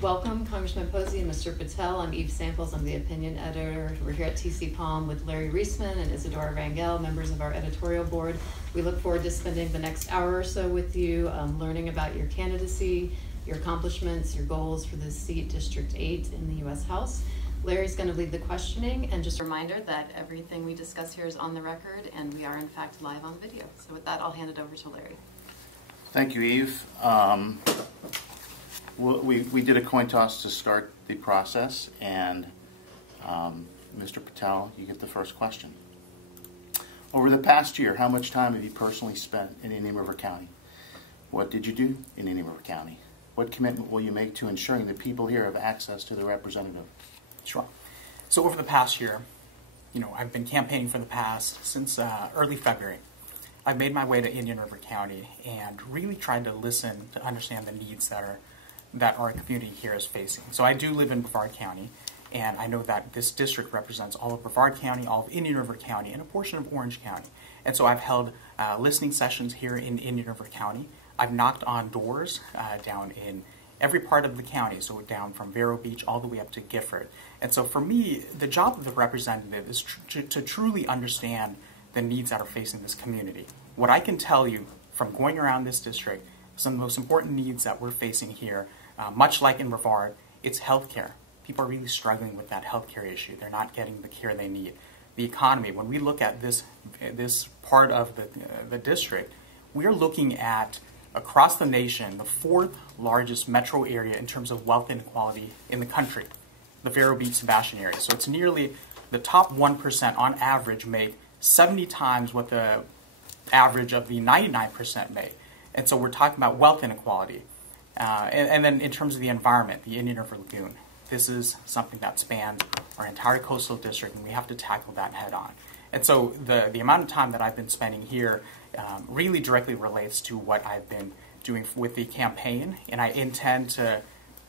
Welcome, Congressman Posey and Mr. Patel. I'm Eve Samples. I'm the opinion editor. We're here at TCPalm with Larry Reisman and Isadora Rangel, members of our editorial board. We look forward to spending the next hour or so with you, learning about your candidacy, your accomplishments, your goals for this seat, District 8 in the U.S. House. Larry's going to lead the questioning, and just a reminder that everything we discuss here is on the record, and we are in fact live on video. So with that, I'll hand it over to Larry. Thank you, Eve. We did a coin toss to start the process, and Mr. Patel, you get the first question. Over the past year, how much time have you personally spent in Indian River County? What did you do in Indian River County? What commitment will you make to ensuring that people here have access to the representative? Sure. So over the past year, I've been campaigning since early February. I've made my way to Indian River County and really tried to listen to understand the needs that our community here is facing. So I do live in Brevard County, and I know that this district represents all of Brevard County, all of Indian River County, and a portion of Orange County. And so I've held listening sessions here in Indian River County. I've knocked on doors down in every part of the county, so down from Vero Beach all the way up to Gifford. And so for me, the job of the representative is to truly understand the needs that are facing this community. What I can tell you from going around this district, some of the most important needs that we're facing here, much like in Brevard, it's healthcare. People are really struggling with that healthcare issue. They're not getting the care they need. The economy, when we look at this part of the district, we're looking at, across the nation, the fourth largest metro area in terms of wealth inequality in the country, the Vero Beach Sebastian area. So it's nearly the top 1% on average make 70 times what the average of the 99% make. And so we're talking about wealth inequality. And then in terms of the environment, the Indian River Lagoon, this is something that spans our entire coastal district, and we have to tackle that head on. And so the amount of time that I've been spending here really directly relates to what I've been doing with the campaign, and I intend to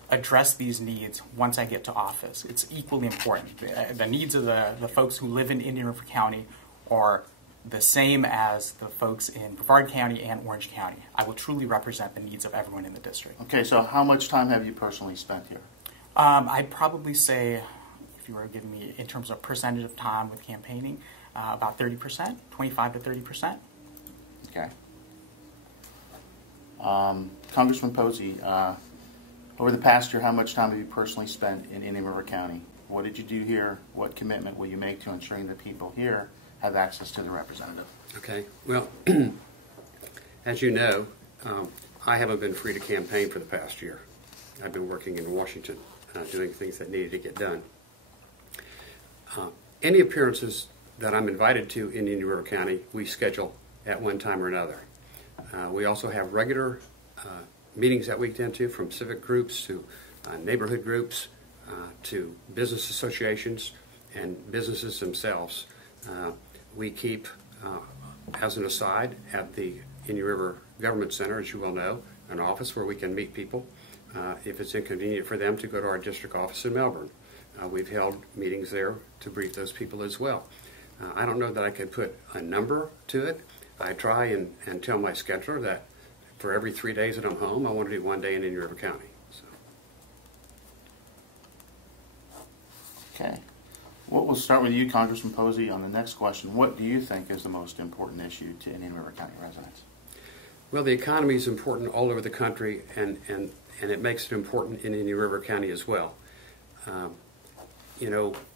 address these needs once I get to office. It's equally important. The needs of the folks who live in Indian River County are the same as the folks in Brevard County and Orange County. I will truly represent the needs of everyone in the district. Okay, so how much time have you personally spent here? I'd probably say, if you were giving me in terms of percentage of time with campaigning, about 30%, 25 to 30%. Okay. Congressman Posey, over the past year, how much time have you personally spent in Indian River County? What did you do here? What commitment will you make to ensuring that people here have access to the representative? Okay. Well, as you know, I haven't been free to campaign for the past year. I've been working in Washington, doing things that needed to get done. Any appearances that I'm invited to in Indian River County, we schedule at one time or another. We also have regular meetings that we attend to, from civic groups to neighborhood groups to business associations and businesses themselves. We keep, as an aside, at the Indian River Government Center, as you well know, an office where we can meet people if it's inconvenient for them to go to our district office in Melbourne. We've held meetings there to brief those people as well. I don't know that I could put a number to it. I try and tell my scheduler that for every 3 days that I'm home, I want to do 1 day in Indian River County. So. Okay. Well, we'll start with you, Congressman Posey, on the next question. What do you think is the most important issue to Indian River County residents? Well, the economy is important all over the country, and it makes it important in Indian River County as well.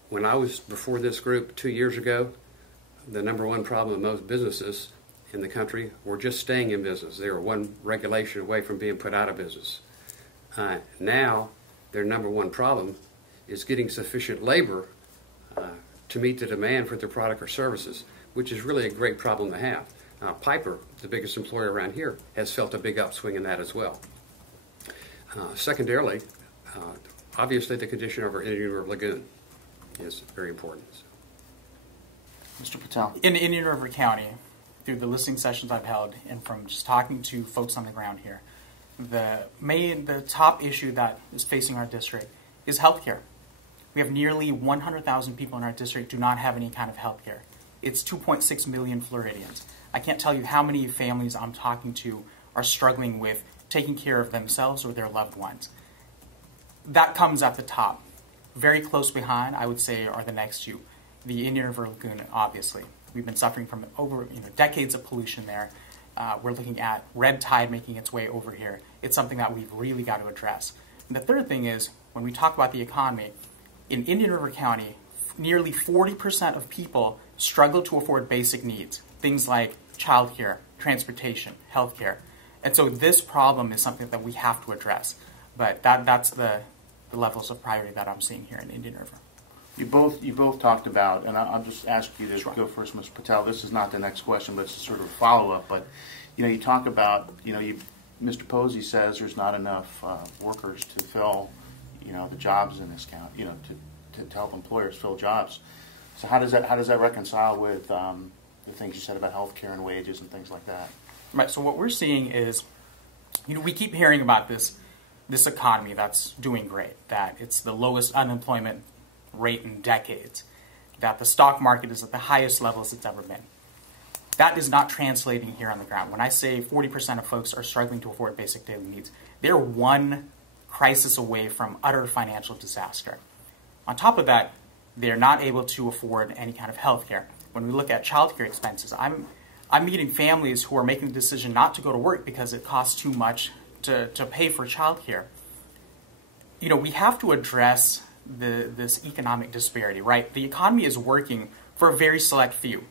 When I was before this group 2 years ago, the number one problem of most businesses in the country were just staying in business. They were one regulation away from being put out of business. Now, their number one problem is getting sufficient labor to meet the demand for their product or services, which is really a great problem to have. Piper, the biggest employer around here, has felt a big upswing in that as well. Secondarily, obviously the condition of our Indian River Lagoon is very important. Mr. Patel. In Indian River County, through the listening sessions I've held and from just talking to folks on the ground here, the top issue that is facing our district is healthcare. We have nearly 100,000 people in our district who do not have any kind of healthcare. It's 2.6 million Floridians. I can't tell you how many families I'm talking to are struggling with taking care of themselves or their loved ones. that comes at the top. Very close behind, I would say, are the next two. The Indian River Lagoon, obviously. We've been suffering from over decades of pollution there. We're looking at red tide making its way over here. It's something that we've really got to address. And the third thing is, when we talk about the economy, in Indian River County, nearly 40% of people struggle to afford basic needs, things like childcare, transportation, healthcare. And so this problem is something that we have to address. But that's the levels of priority that I'm seeing here in Indian River. You both talked about, and I'll just ask you to go first, Mr. Patel. This is not the next question, but it's sort of a follow-up. But you talk about, Mr. Posey says there's not enough workers to fill, the jobs in this county, to help employers fill jobs. So how does that reconcile with the things you said about health care and wages and things like that? Right. So what we're seeing is, we keep hearing about this economy that's doing great, that it's the lowest unemployment rate in decades, that the stock market is at the highest levels it's ever been. That is not translating here on the ground. When I say 40% of folks are struggling to afford basic daily needs, they're one crisis away from utter financial disaster. On top of that, they're not able to afford any kind of health care. When we look at child care expenses, I'm meeting families who are making the decision not to go to work because it costs too much to pay for child care. We have to address this economic disparity, right? The economy is working for a very select few.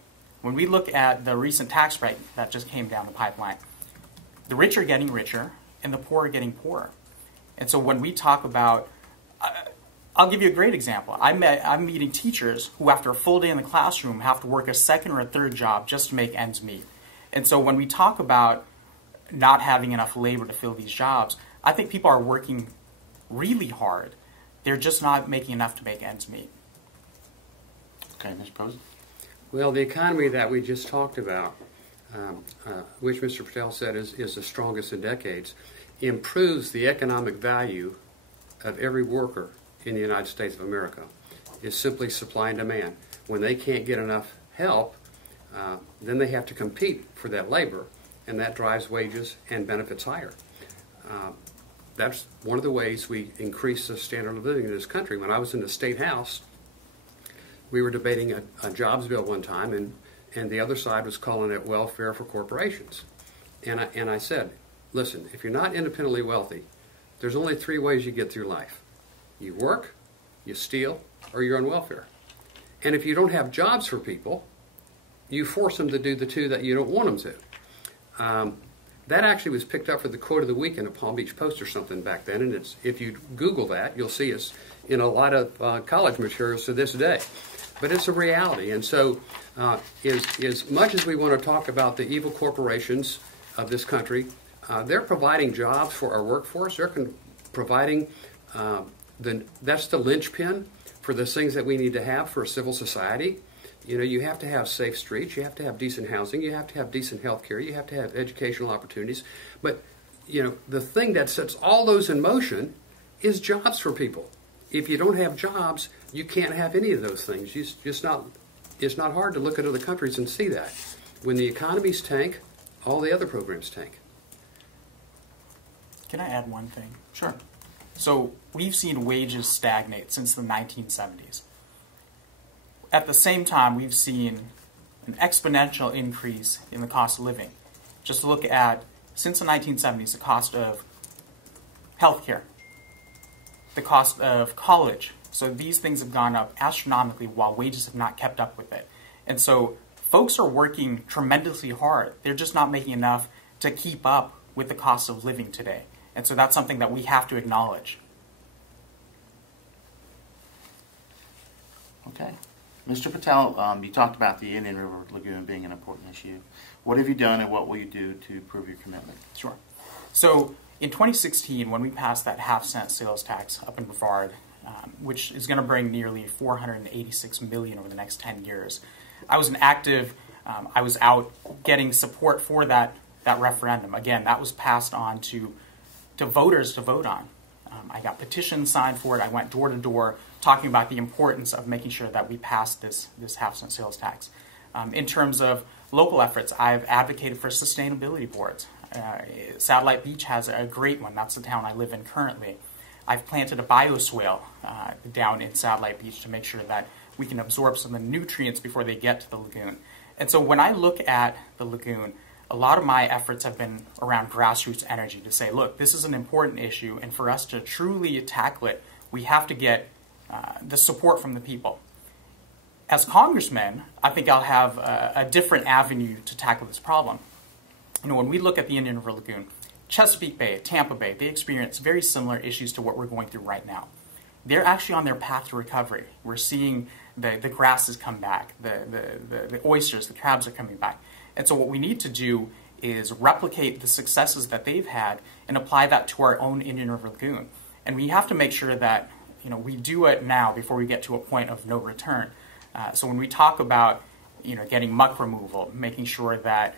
When we look at the recent tax break that just came down the pipeline, the rich are getting richer and the poor are getting poorer. And so when we talk about, I'll give you a great example. I'm meeting teachers who after a full day in the classroom have to work a second or a third job just to make ends meet. And so when we talk about not having enough labor to fill these jobs, I think people are working really hard. They're just not making enough to make ends meet. Okay, Mr. Posey? Well, the economy that we just talked about, which Mr. Patel said is the strongest in decades, improves the economic value of every worker in the United States of America. It's simply supply and demand. When they can't get enough help, then they have to compete for that labor, and that drives wages and benefits higher. That's one of the ways we increase the standard of living in this country. When I was in the State House, we were debating a jobs bill one time, and the other side was calling it welfare for corporations. And I said, listen, if you're not independently wealthy, there's only three ways you get through life. You work, you steal, or you're on welfare. And if you don't have jobs for people, you force them to do the two that you don't want them to. That actually was picked up for the quote of the week in a Palm Beach Post or something back then, and if you Google that, you'll see it's in a lot of college materials to this day. But it's a reality, and so as much as we want to talk about the evil corporations of this country, they're providing jobs for our workforce. They're providing, that's the linchpin for the things that we need to have for a civil society. You have to have safe streets, you have to have decent housing, you have to have decent health care, you have to have educational opportunities. But, the thing that sets all those in motion is jobs for people. If you don't have jobs, you can't have any of those things. It's not hard to look at other countries and see that. When the economies tank, all the other programs tank. Can I add one thing? Sure. So we've seen wages stagnate since the 1970s. At the same time, we've seen an exponential increase in the cost of living. Just look at, since the 1970s, the cost of healthcare, the cost of college. So these things have gone up astronomically while wages have not kept up with it. And so folks are working tremendously hard. They're just not making enough to keep up with the cost of living today. And so that's something that we have to acknowledge. Okay. Mr. Patel, you talked about the Indian River Lagoon being an important issue. What have you done and what will you do to prove your commitment? Sure. So in 2016, when we passed that half-cent sales tax up in Brevard, which is going to bring nearly $486 million over the next 10 years, I was I was out getting support for that referendum. Again, that was passed on to voters to vote on. I got petitions signed for it. I went door to door talking about the importance of making sure that we pass this half-cent sales tax. In terms of local efforts, I've advocated for sustainability boards. Satellite Beach has a great one. That's the town I live in currently. I've planted a bioswale down in Satellite Beach to make sure that we can absorb some of the nutrients before they get to the lagoon. And so when I look at the lagoon, a lot of my efforts have been around grassroots energy to say, look, this is an important issue, and for us to truly tackle it, we have to get the support from the people. As congressmen, I think I'll have a different avenue to tackle this problem. You know, when we look at the Indian River Lagoon, Chesapeake Bay, Tampa Bay, they experience very similar issues to what we're going through right now. They're actually on their path to recovery. We're seeing the grasses come back, the oysters, the crabs are coming back. And so what we need to do is replicate the successes that they've had and apply that to our own Indian River Lagoon. And we have to make sure that, you know, we do it now before we get to a point of no return. So when we talk about, you know, getting muck removal, making sure that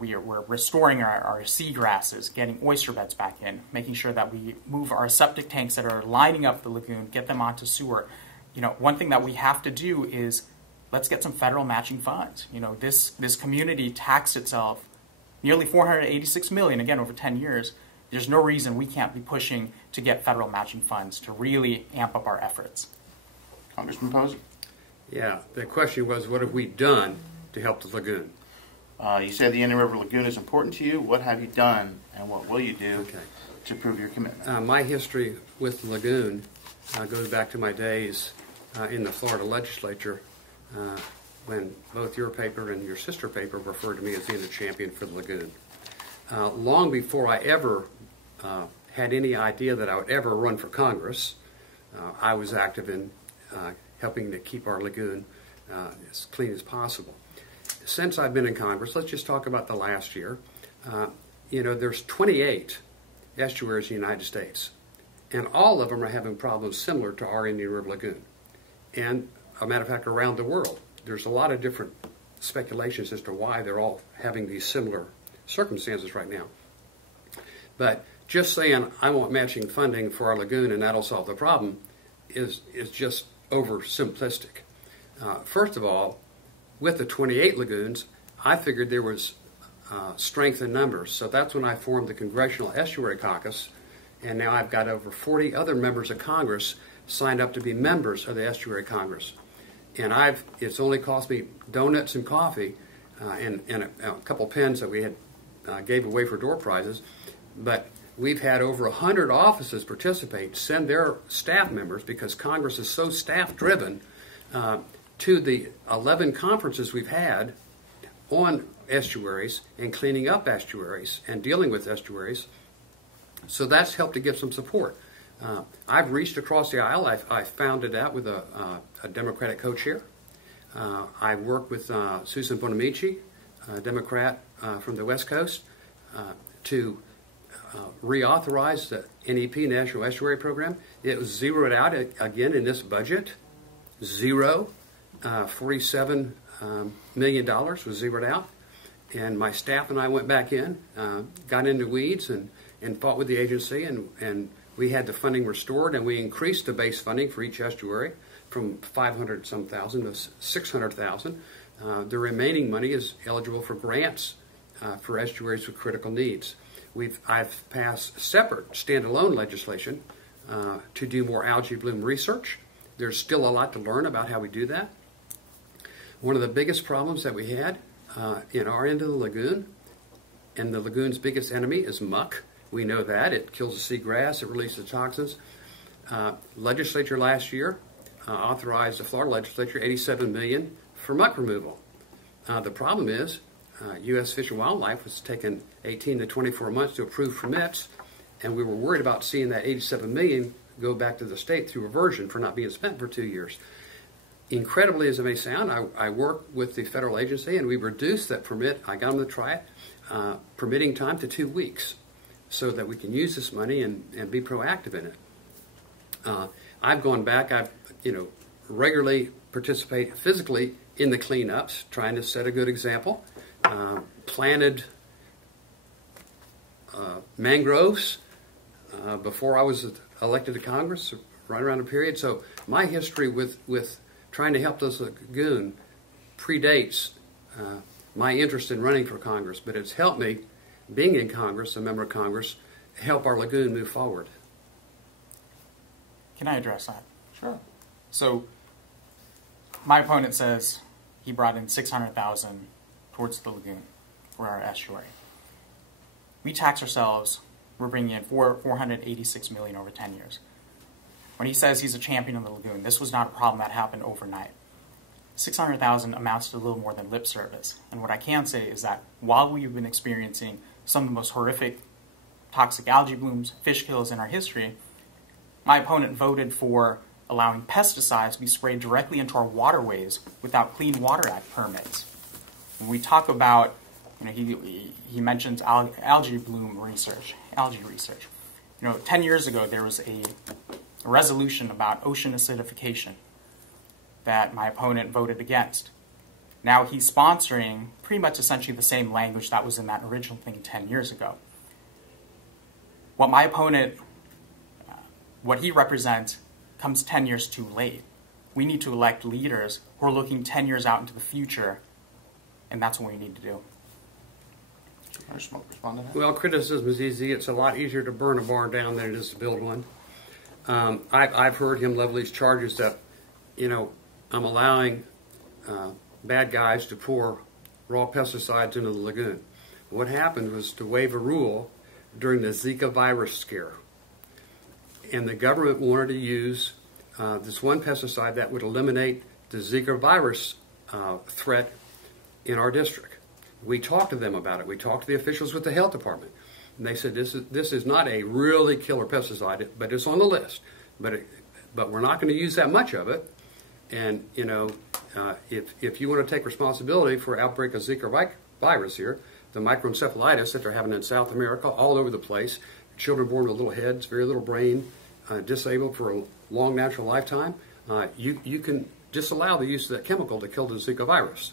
we're restoring our seagrasses, getting oyster beds back in, making sure that we move our septic tanks that are lining up the lagoon, get them onto sewer. You know, one thing that we have to do is let's get some federal matching funds. You know, this community taxed itself nearly $486 million, again, over 10 years. There's no reason we can't be pushing to get federal matching funds to really amp up our efforts. Congressman Posey? Yeah, the question was, what have we done to help the lagoon? You said the Indian River Lagoon is important to you. What have you done, and what will you do to prove your commitment? My history with the lagoon goes back to my days in the Florida legislature when both your paper and your sister paper referred to me as being a champion for the lagoon. Long before I ever had any idea that I would ever run for Congress, I was active in helping to keep our lagoon as clean as possible. Since I've been in Congress, let's just talk about the last year. You know, there's 28 estuaries in the United States, and all of them are having problems similar to our Indian River Lagoon. And, a matter of fact, around the world, there's a lot of different speculations as to why they're all having these similar circumstances right now. But just saying, I want matching funding for our lagoon and that'll solve the problem is just oversimplistic. First of all, with the 28 lagoons, I figured there was strength in numbers. So that's when I formed the Congressional Estuary Caucus, and now I've got over 40 other members of Congress signed up to be members of the Estuary Congress. And it's only cost me donuts and coffee and a couple pens that we had gave away for door prizes, but we've had over 100 offices participate, send their staff members, because Congress is so staff-driven, to the 11 conferences we've had on estuaries and cleaning up estuaries and dealing with estuaries. So that's helped to give some support. I've reached across the aisle. I found it out with a Democratic co-chair. I worked with Susan Bonamici, a Democrat from the West Coast, to reauthorize the NEP, National Estuary Program. It was zeroed out again in this budget. Zero. $47 million was zeroed out. And my staff and I went back in, got into weeds, and fought with the agency, and we had the funding restored, and we increased the base funding for each estuary from 500-some thousand to 600,000. The remaining money is eligible for grants for estuaries with critical needs. I've passed separate standalone legislation to do more algae bloom research. There's still a lot to learn about how we do that. One of the biggest problems that we had in our end of the lagoon, and the lagoon's biggest enemy, is muck. We know that. It kills the seagrass, it releases toxins. Legislature last year authorized, the Florida legislature, $87 million for muck removal. The problem is U.S. Fish and Wildlife was taking 18 to 24 months to approve permits, and we were worried about seeing that $87 million go back to the state through reversion for not being spent for 2 years. Incredibly as it may sound, I worked with the federal agency, and we reduced that permit. I got them to try it, permitting time to 2 weeks, so that we can use this money and be proactive in it. I've gone back. I've regularly participate physically in the cleanups, trying to set a good example. Planted mangroves before I was elected to Congress, right around the period. So my history with trying to help this lagoon predates my interest in running for Congress, but it's helped me, being in Congress, a member of Congress, help our lagoon move forward. Can I address that? Sure. So my opponent says he brought in $600,000 towards the lagoon for our estuary. We tax ourselves, we're bringing in $486 million over 10 years. When he says he's a champion of the lagoon, this was not a problem that happened overnight. $600,000 amounts to a little more than lip service. And what I can say is that while we've been experiencing some of the most horrific toxic algae blooms, fish kills in our history, my opponent voted for allowing pesticides to be sprayed directly into our waterways without Clean Water Act permits. When we talk about, he mentions algae bloom research, algae research. 10 years ago there was a resolution about ocean acidification that my opponent voted against. Now he's sponsoring pretty much essentially the same language that was in that original thing 10 years ago. What my opponent, what he represents, comes 10 years too late. We need to elect leaders who are looking 10 years out into the future, and that's what we need to do. Respond to that? Well, criticism is easy. It's a lot easier to burn a barn down than it is to build one. I've heard him level these charges that, I'm allowing bad guys to pour raw pesticides into the lagoon. What happened was to waive a rule during the Zika virus scare. And the government wanted to use this one pesticide that would eliminate the Zika virus threat in our district. We talked to them about it. We talked to the officials with the health department. And they said, this is not a really killer pesticide, but it's on the list. But we're not going to use that much of it. And, if you want to take responsibility for outbreak of Zika virus here, the microencephalitis that they're having in South America, all over the place, children born with little heads, very little brain, disabled for a long natural lifetime, you can disallow the use of that chemical to kill the Zika virus.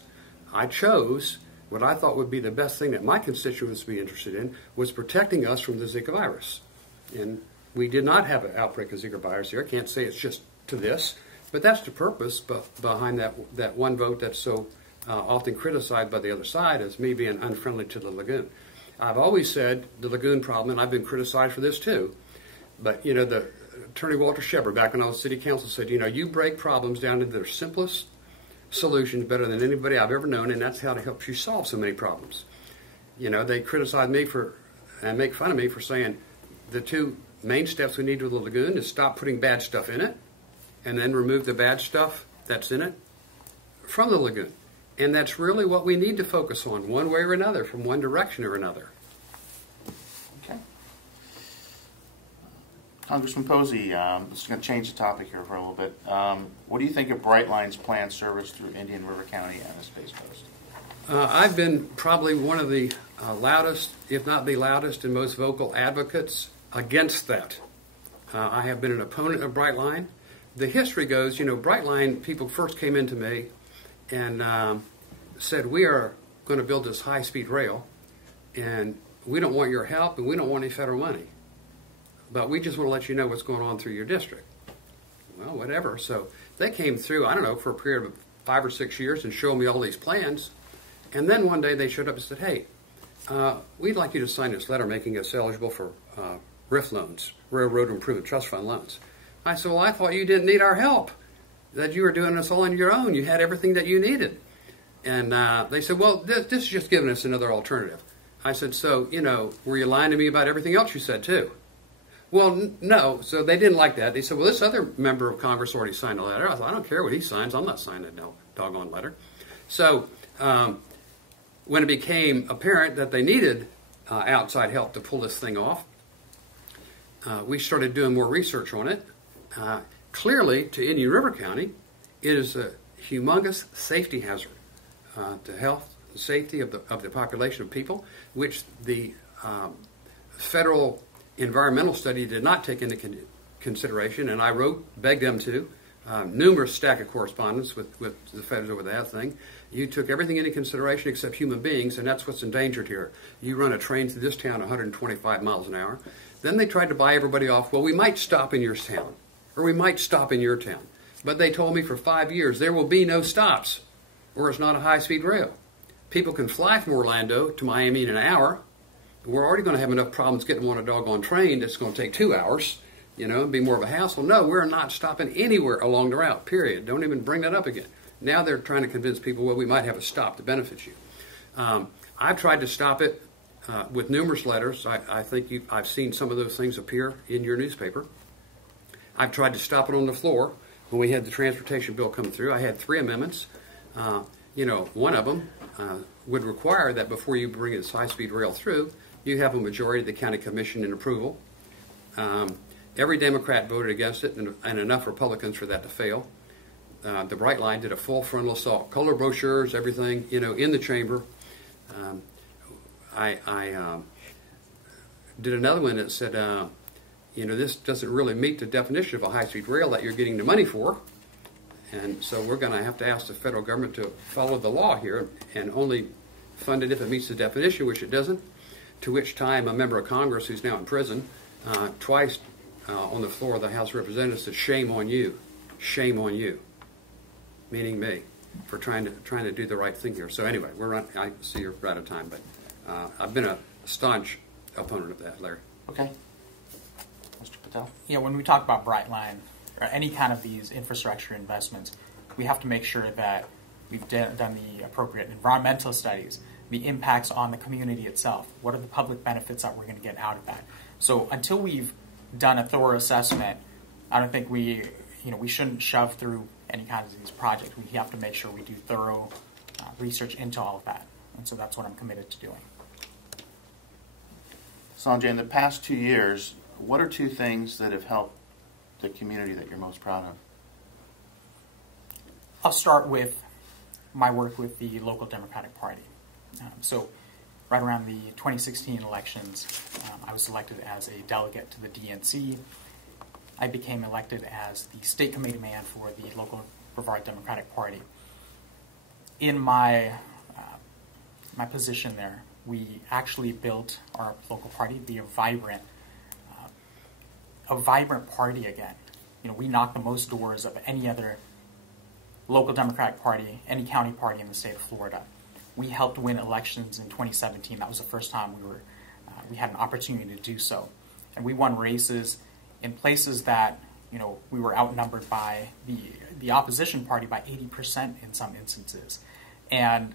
I chose what I thought would be the best thing that my constituents would be interested in, was protecting us from the Zika virus. And we did not have an outbreak of Zika virus here. I can't say it's just to this, but that's the purpose behind that one vote that's so often criticized by the other side as me being unfriendly to the lagoon. I've always said the lagoon problem, and I've been criticized for this too, but the Attorney Walter Shepard, back when I was city council, said, you break problems down into their simplest solutions better than anybody I've ever known, and that's how to help you solve so many problems. They criticize me and make fun of me for saying the two main steps we need with the lagoon is stop putting bad stuff in it, and then remove the bad stuff that's in it from the lagoon. And that's really what we need to focus on, one way or another, from one direction or another. Okay. Congressman Posey, this is going to change the topic here for a little bit. What do you think of Brightline's planned service through Indian River County and the Space Coast? I've been probably one of the loudest, if not the loudest, and most vocal advocates against that. I have been an opponent of Brightline. The history goes, Brightline people first came into me and said, we are going to build this high-speed rail, and we don't want your help, and we don't want any federal money. But we just want to let you know what's going on through your district. Well, whatever. So they came through, I don't know, for a period of 5 or 6 years and showed me all these plans. And then one day they showed up and said, hey, we'd like you to sign this letter making us eligible for RIF loans, Railroad Improvement Trust Fund loans. I said, well, I thought you didn't need our help, that you were doing this all on your own. You had everything that you needed. And they said, well, this is just giving us another alternative. I said, so, were you lying to me about everything else you said, too? Well, no. So they didn't like that. They said, well, this other member of Congress already signed a letter. I said, I don't care what he signs. I'm not signing a doggone letter. So when it became apparent that they needed outside help to pull this thing off, we started doing more research on it. Clearly, to Indian River County, it is a humongous safety hazard to health and safety of the population of people, which the federal environmental study did not take into consideration, and I begged them to, numerous stack of correspondence with the feds over that thing. You took everything into consideration except human beings, and that's what's endangered here. You run a train through this town 125 miles an hour. Then they tried to buy everybody off, well, we might stop in your town, or we might stop in your town. But they told me for 5 years, there will be no stops, or it's not a high-speed rail. People can fly from Orlando to Miami in an hour. We're already going to have enough problems getting on a doggone train that's going to take 2 hours. you know, and be more of a hassle. No, we're not stopping anywhere along the route, period. Don't even bring that up again. Now they're trying to convince people, well, we might have a stop to benefit you. I've tried to stop it with numerous letters. I think I've seen some of those things appear in your newspaper. I've tried to stop it on the floor. When we had the transportation bill come through, I had 3 amendments. You know, one of them would require that before you bring this high-speed rail through, you have a majority of the county commission in approval. Every Democrat voted against it, and enough Republicans for that to fail. The Bright Line did a full frontal assault, color brochures, everything, you know, in the chamber. I did another one that said, you know, this doesn't really meet the definition of a high-speed rail that you're getting the money for, and so we're going to have to ask the federal government to follow the law here and only fund it if it meets the definition, which it doesn't. To which time a member of Congress who's now in prison twice on the floor of the House of Representatives said, "Shame on you, meaning me, for trying to do the right thing here." So anyway, I see you're out of time, but I've been a staunch opponent of that, Larry. Okay. Mr. Patel? You know, when we talk about Bright Line or any kind of these infrastructure investments, we have to make sure that we've done the appropriate environmental studies, the impacts on the community itself. What are the public benefits that we're going to get out of that? So until we've done a thorough assessment, I don't think we shouldn't shove through any kind of these projects. We have to make sure we do thorough research into all of that. And so that's what I'm committed to doing. Sanjay, in the past 2 years, what are 2 things that have helped the community that you're most proud of? I'll start with my work with the local Democratic Party. So right around the 2016 elections, I was elected as a delegate to the DNC. I became elected as the state committee man for the local Brevard Democratic Party. In my position there, we actually built our local party to be a vibrant party again. You know, we knocked the most doors of any other local Democratic Party, any county party in the state of Florida. We helped win elections in 2017. That was the first time we had an opportunity to do so, and we won races in places that, you know, we were outnumbered by the opposition party by 80% in some instances. And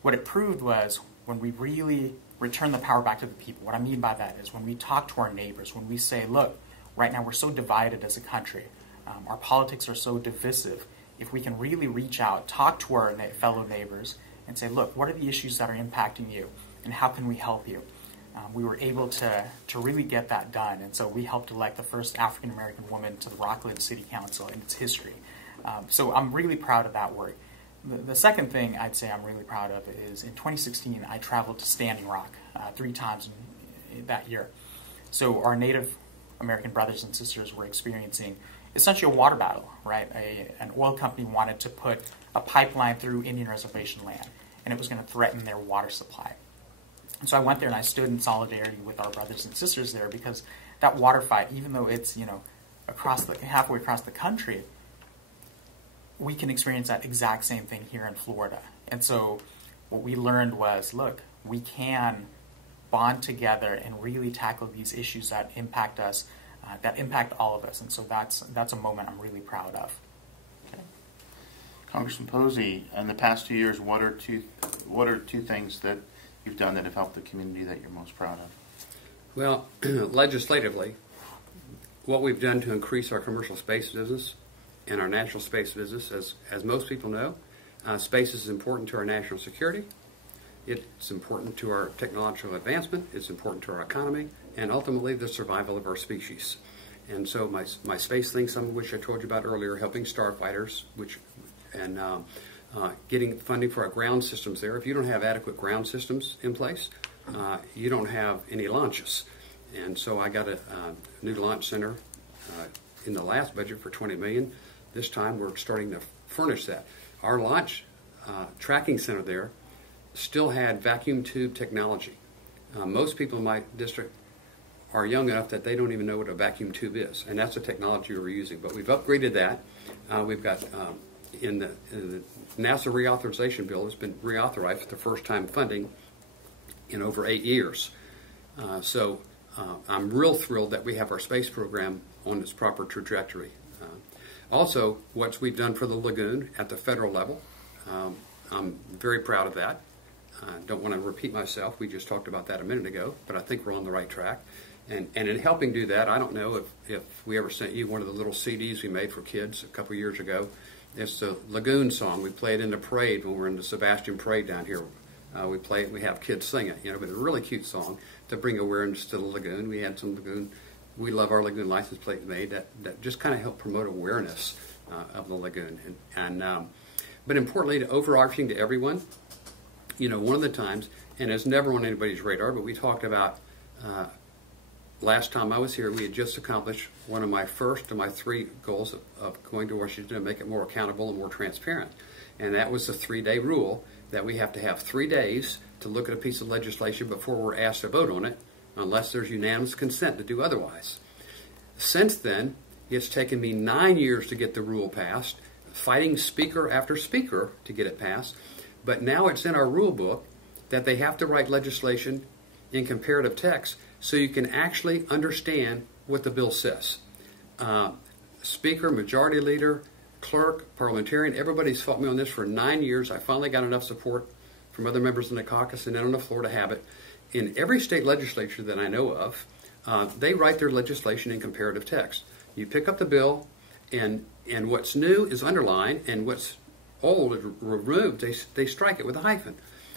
what it proved was when we really return the power back to the people. What I mean by that is when we talk to our neighbors, when we say, look, right now we're so divided as a country, our politics are so divisive. If we can really reach out, talk to our fellow neighbors and say, look, what are the issues that are impacting you and how can we help you? We were able to really get that done, and so we helped elect the first African-American woman to the Rockledge City Council in its history. So I'm really proud of that work. The second thing I'd say I'm really proud of is in 2016 I traveled to Standing Rock 3 times in that year. So our Native American brothers and sisters were experiencing essentially a water battle, right? An oil company wanted to put a pipeline through Indian reservation land, and it was going to threaten their water supply. And so I went there and I stood in solidarity with our brothers and sisters there, because that water fight, even though it's, you know, halfway across the country, we can experience that exact same thing here in Florida. And so what we learned was, look, we can bond together and really tackle these issues that impact us, that impact all of us. And so that's a moment I'm really proud of. Okay. Congressman Posey, in the past 2 years, what are two things that you've done that have helped the community that you're most proud of? Well, legislatively, what we've done to increase our commercial space business and our national space business, as most people know, space is important to our national security. It's important to our technological advancement. It's important to our economy, and ultimately the survival of our species. And so my space thing, some of which I told you about earlier, helping starfighters, and getting funding for our ground systems there. If you don't have adequate ground systems in place, you don't have any launches. And so I got a new launch center in the last budget for $20 million. This time we're starting to furnish that. Our launch tracking center there still had vacuum tube technology. Most people in my district are young enough that they don't even know what a vacuum tube is, and that's the technology we're using. But we've upgraded that. We've got in the NASA reauthorization bill, it's been reauthorized for the first time funding in over 8 years. So I'm real thrilled that we have our space program on its proper trajectory. Also, what we've done for the lagoon at the federal level, I'm very proud of that. I don't want to repeat myself. We just talked about that a minute ago, but I think we're on the right track. And in helping do that, I don't know if we ever sent you one of the little CDs we made for kids a couple years ago. It's the Lagoon song. We play it in the parade when we're in the Sebastian Parade down here. We play it and we have kids sing it, but it's a really cute song to bring awareness to the lagoon. We had some lagoon, we love our lagoon license plate made that just kind of help promote awareness of the lagoon. But importantly, to overarching to everyone, one of the times, and it's never on anybody's radar, but we talked about last time I was here, we had just accomplished one of my first of my 3 goals of going to Washington to make it more accountable and more transparent. And that was the 3-day rule, that we have to have 3 days to look at a piece of legislation before we're asked to vote on it, unless there's unanimous consent to do otherwise. Since then, it's taken me 9 years to get the rule passed, fighting speaker after speaker to get it passed, but now it's in our rule book that they have to write legislation in comparative text so you can actually understand what the bill says. Speaker, majority leader, clerk, parliamentarian, everybody's fought me on this for 9 years. I finally got enough support from other members in the caucus and then on the floor to have it. In every state legislature that I know of, they write their legislation in comparative text. You pick up the bill, and what's new is underlined, and what's old is removed. They strike it with a hyphen.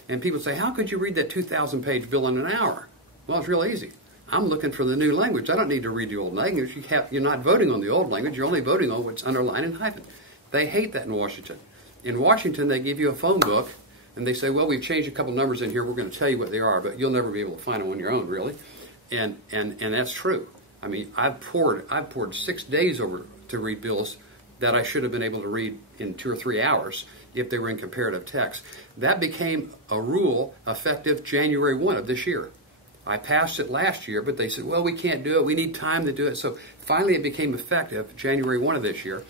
And people say, how could you read that 2,000-page bill in an hour? Well, it's real easy. I'm looking for the new language. I don't need to read the old language. You're not voting on the old language. You're only voting on what's underlined and hyphen. They hate that in Washington. In Washington, they give you a phone book, and they say, well, we've changed a couple numbers in here. We're going to tell you what they are, but you'll never be able to find them on your own, really. And that's true. I mean, I've poured 6 days over to read bills that I should have been able to read in 2 or 3 hours if they were in comparative text. That became a rule effective January 1 of this year. I passed it last year, but they said, well, we can't do it. We need time to do it. So finally it became effective January 1 of this year.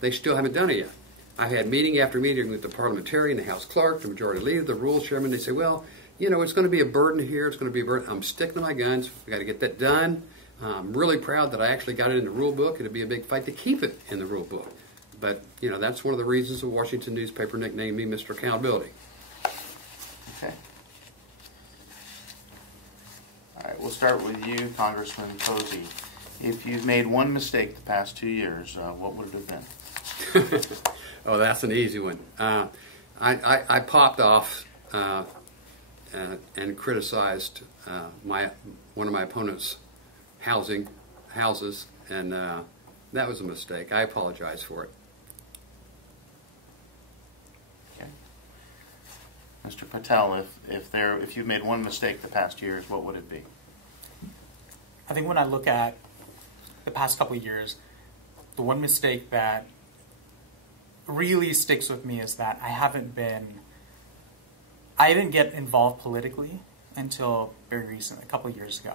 They still haven't done it yet. I've had meeting after meeting with the parliamentarian, the House clerk, the majority leader, the rules chairman. They say, well, it's going to be a burden here. It's going to be a burden. I'm sticking to my guns. We've got to get that done. I'm really proud that I actually got it in the rule book. It'll be a big fight to keep it in the rule book. But, that's one of the reasons the Washington newspaper nicknamed me Mr. Accountability. Okay. All right, we'll start with you, Congressman Posey. If you've made one mistake the past 2 years, what would it have been? Oh, that's an easy one. I popped off and criticized one of my opponent's houses, and that was a mistake. I apologize for it. Okay. Mr. Patel, if you've made one mistake the past years, what would it be? I think when I look at the past couple of years, the one mistake that really sticks with me is that I didn't get involved politically until very recently, a couple of years ago.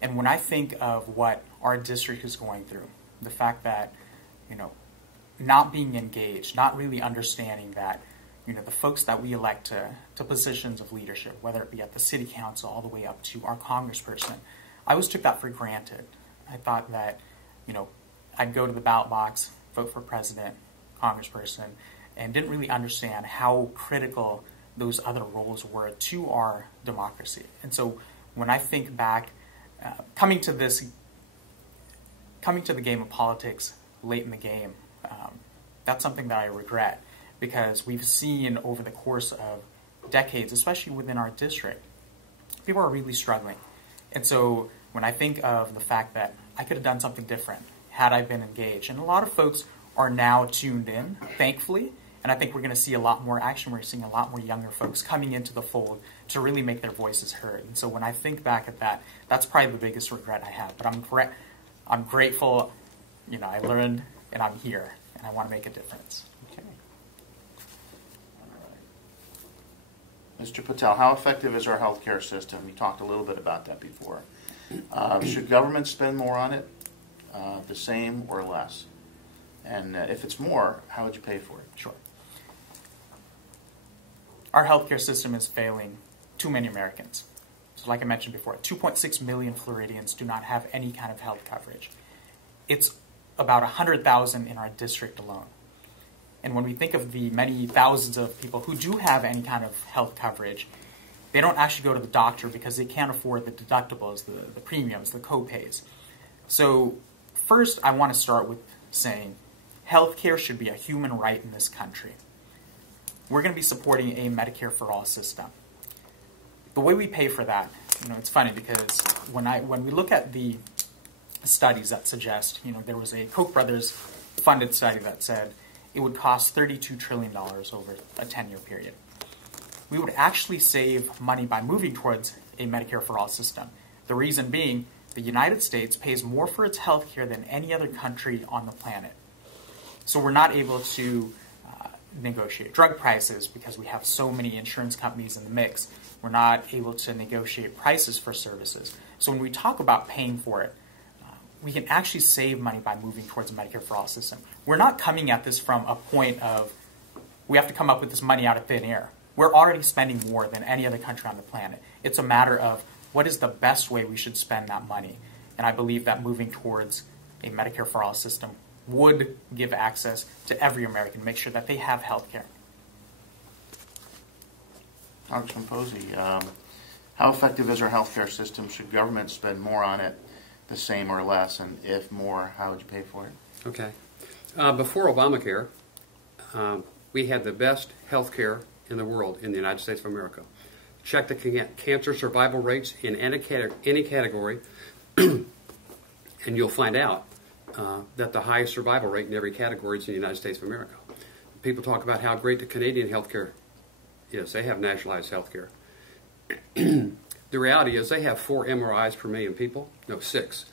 And when I think of what our district is going through, the fact that, not being engaged, not really understanding that, the folks that we elect to positions of leadership, whether it be at the city council all the way up to our congressperson, I always took that for granted. I thought that, I'd go to the ballot box, vote for president, congressperson, and didn't really understand how critical those other roles were to our democracy. And so when I think back, coming to the game of politics late in the game, that's something that I regret, because we've seen over the course of decades, especially within our district, people are really struggling. And so when I think of the fact that I could have done something different had I been engaged, and a lot of folks are now tuned in, thankfully, and I think we're going to see a lot more action. We're seeing a lot more younger folks coming into the fold to really make their voices heard. And so when I think back at that, that's probably the biggest regret I have. But I'm grateful, I learned and I'm here, and I want to make a difference. Okay. All right. Mr. Patel, how effective is our healthcare system? We talked a little bit about that before. Should government spend more on it, the same or less? And if it's more, how would you pay for it? Sure. Our healthcare system is failing too many Americans. So like I mentioned before, 2.6 million Floridians do not have any kind of health coverage. it's about 100,000 in our district alone. And when we think of the many thousands of people who do have any kind of health coverage, they don't actually go to the doctor because they can't afford the deductibles, the premiums, the co-pays. So first, I want to start with saying healthcare should be a human right in this country. We're going to be supporting a Medicare for all system. The way we pay for that, it's funny because when we look at the studies that suggest, there was a Koch brothers funded study that said it would cost $32 trillion over a 10-year period. We would actually save money by moving towards a Medicare for all system. The reason being, the United States pays more for its health care than any other country on the planet. So we're not able to negotiate drug prices because we have so many insurance companies in the mix. We're not able to negotiate prices for services. So when we talk about paying for it, we can actually save money by moving towards a Medicare for all system. We're not coming at this from a point of we have to come up with this money out of thin air. We're already spending more than any other country on the planet. It's a matter of what is the best way we should spend that money. And I believe that moving towards a Medicare for all system would give access to every American, make sure that they have health care. Congressman Posey, how effective is our healthcare system? Should government spend more on it, the same or less? And if more, how would you pay for it? Okay. Before Obamacare, we had the best health care in the world in the United States of America. Check the cancer survival rates in any category, and you'll find out that the highest survival rate in every category is in the United States of America. People talk about how great the Canadian healthcare is. They have nationalized healthcare. The reality is they have 4 MRIs per million people. No, 6.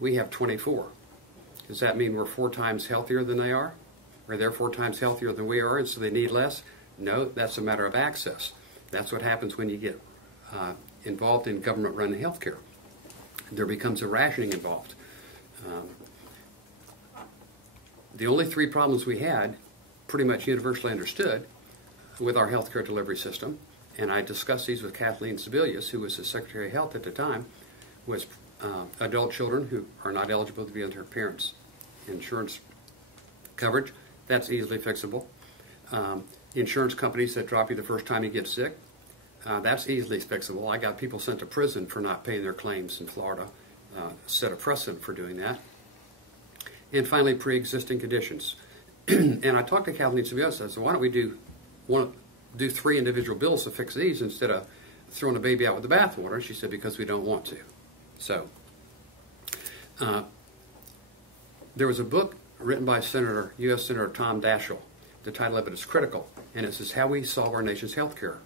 We have 24. Does that mean we're 4 times healthier than they are? Or they're 4 times healthier than we are, and so they need less? No, that's a matter of access. That's what happens when you get involved in government-run healthcare. There becomes a rationing involved. The only 3 problems we had, pretty much universally understood, with our healthcare delivery system, and I discussed these with Kathleen Sebelius, who was the Secretary of Health at the time, was adult children who are not eligible to be under their parents' insurance coverage. That's easily fixable. Insurance companies that drop you the first time you get sick, that's easily fixable. I got people sent to prison for not paying their claims in Florida, set a precedent for doing that. And finally, pre-existing conditions. And I talked to Kathleen Sebelius. I said, why don't we do 3 individual bills to fix these instead of throwing the baby out with the bathwater? She said, because we don't want to. So, there was a book written by U.S. Senator Tom Daschle. The title of it is Critical, and it says How We Solve Our Nation's Healthcare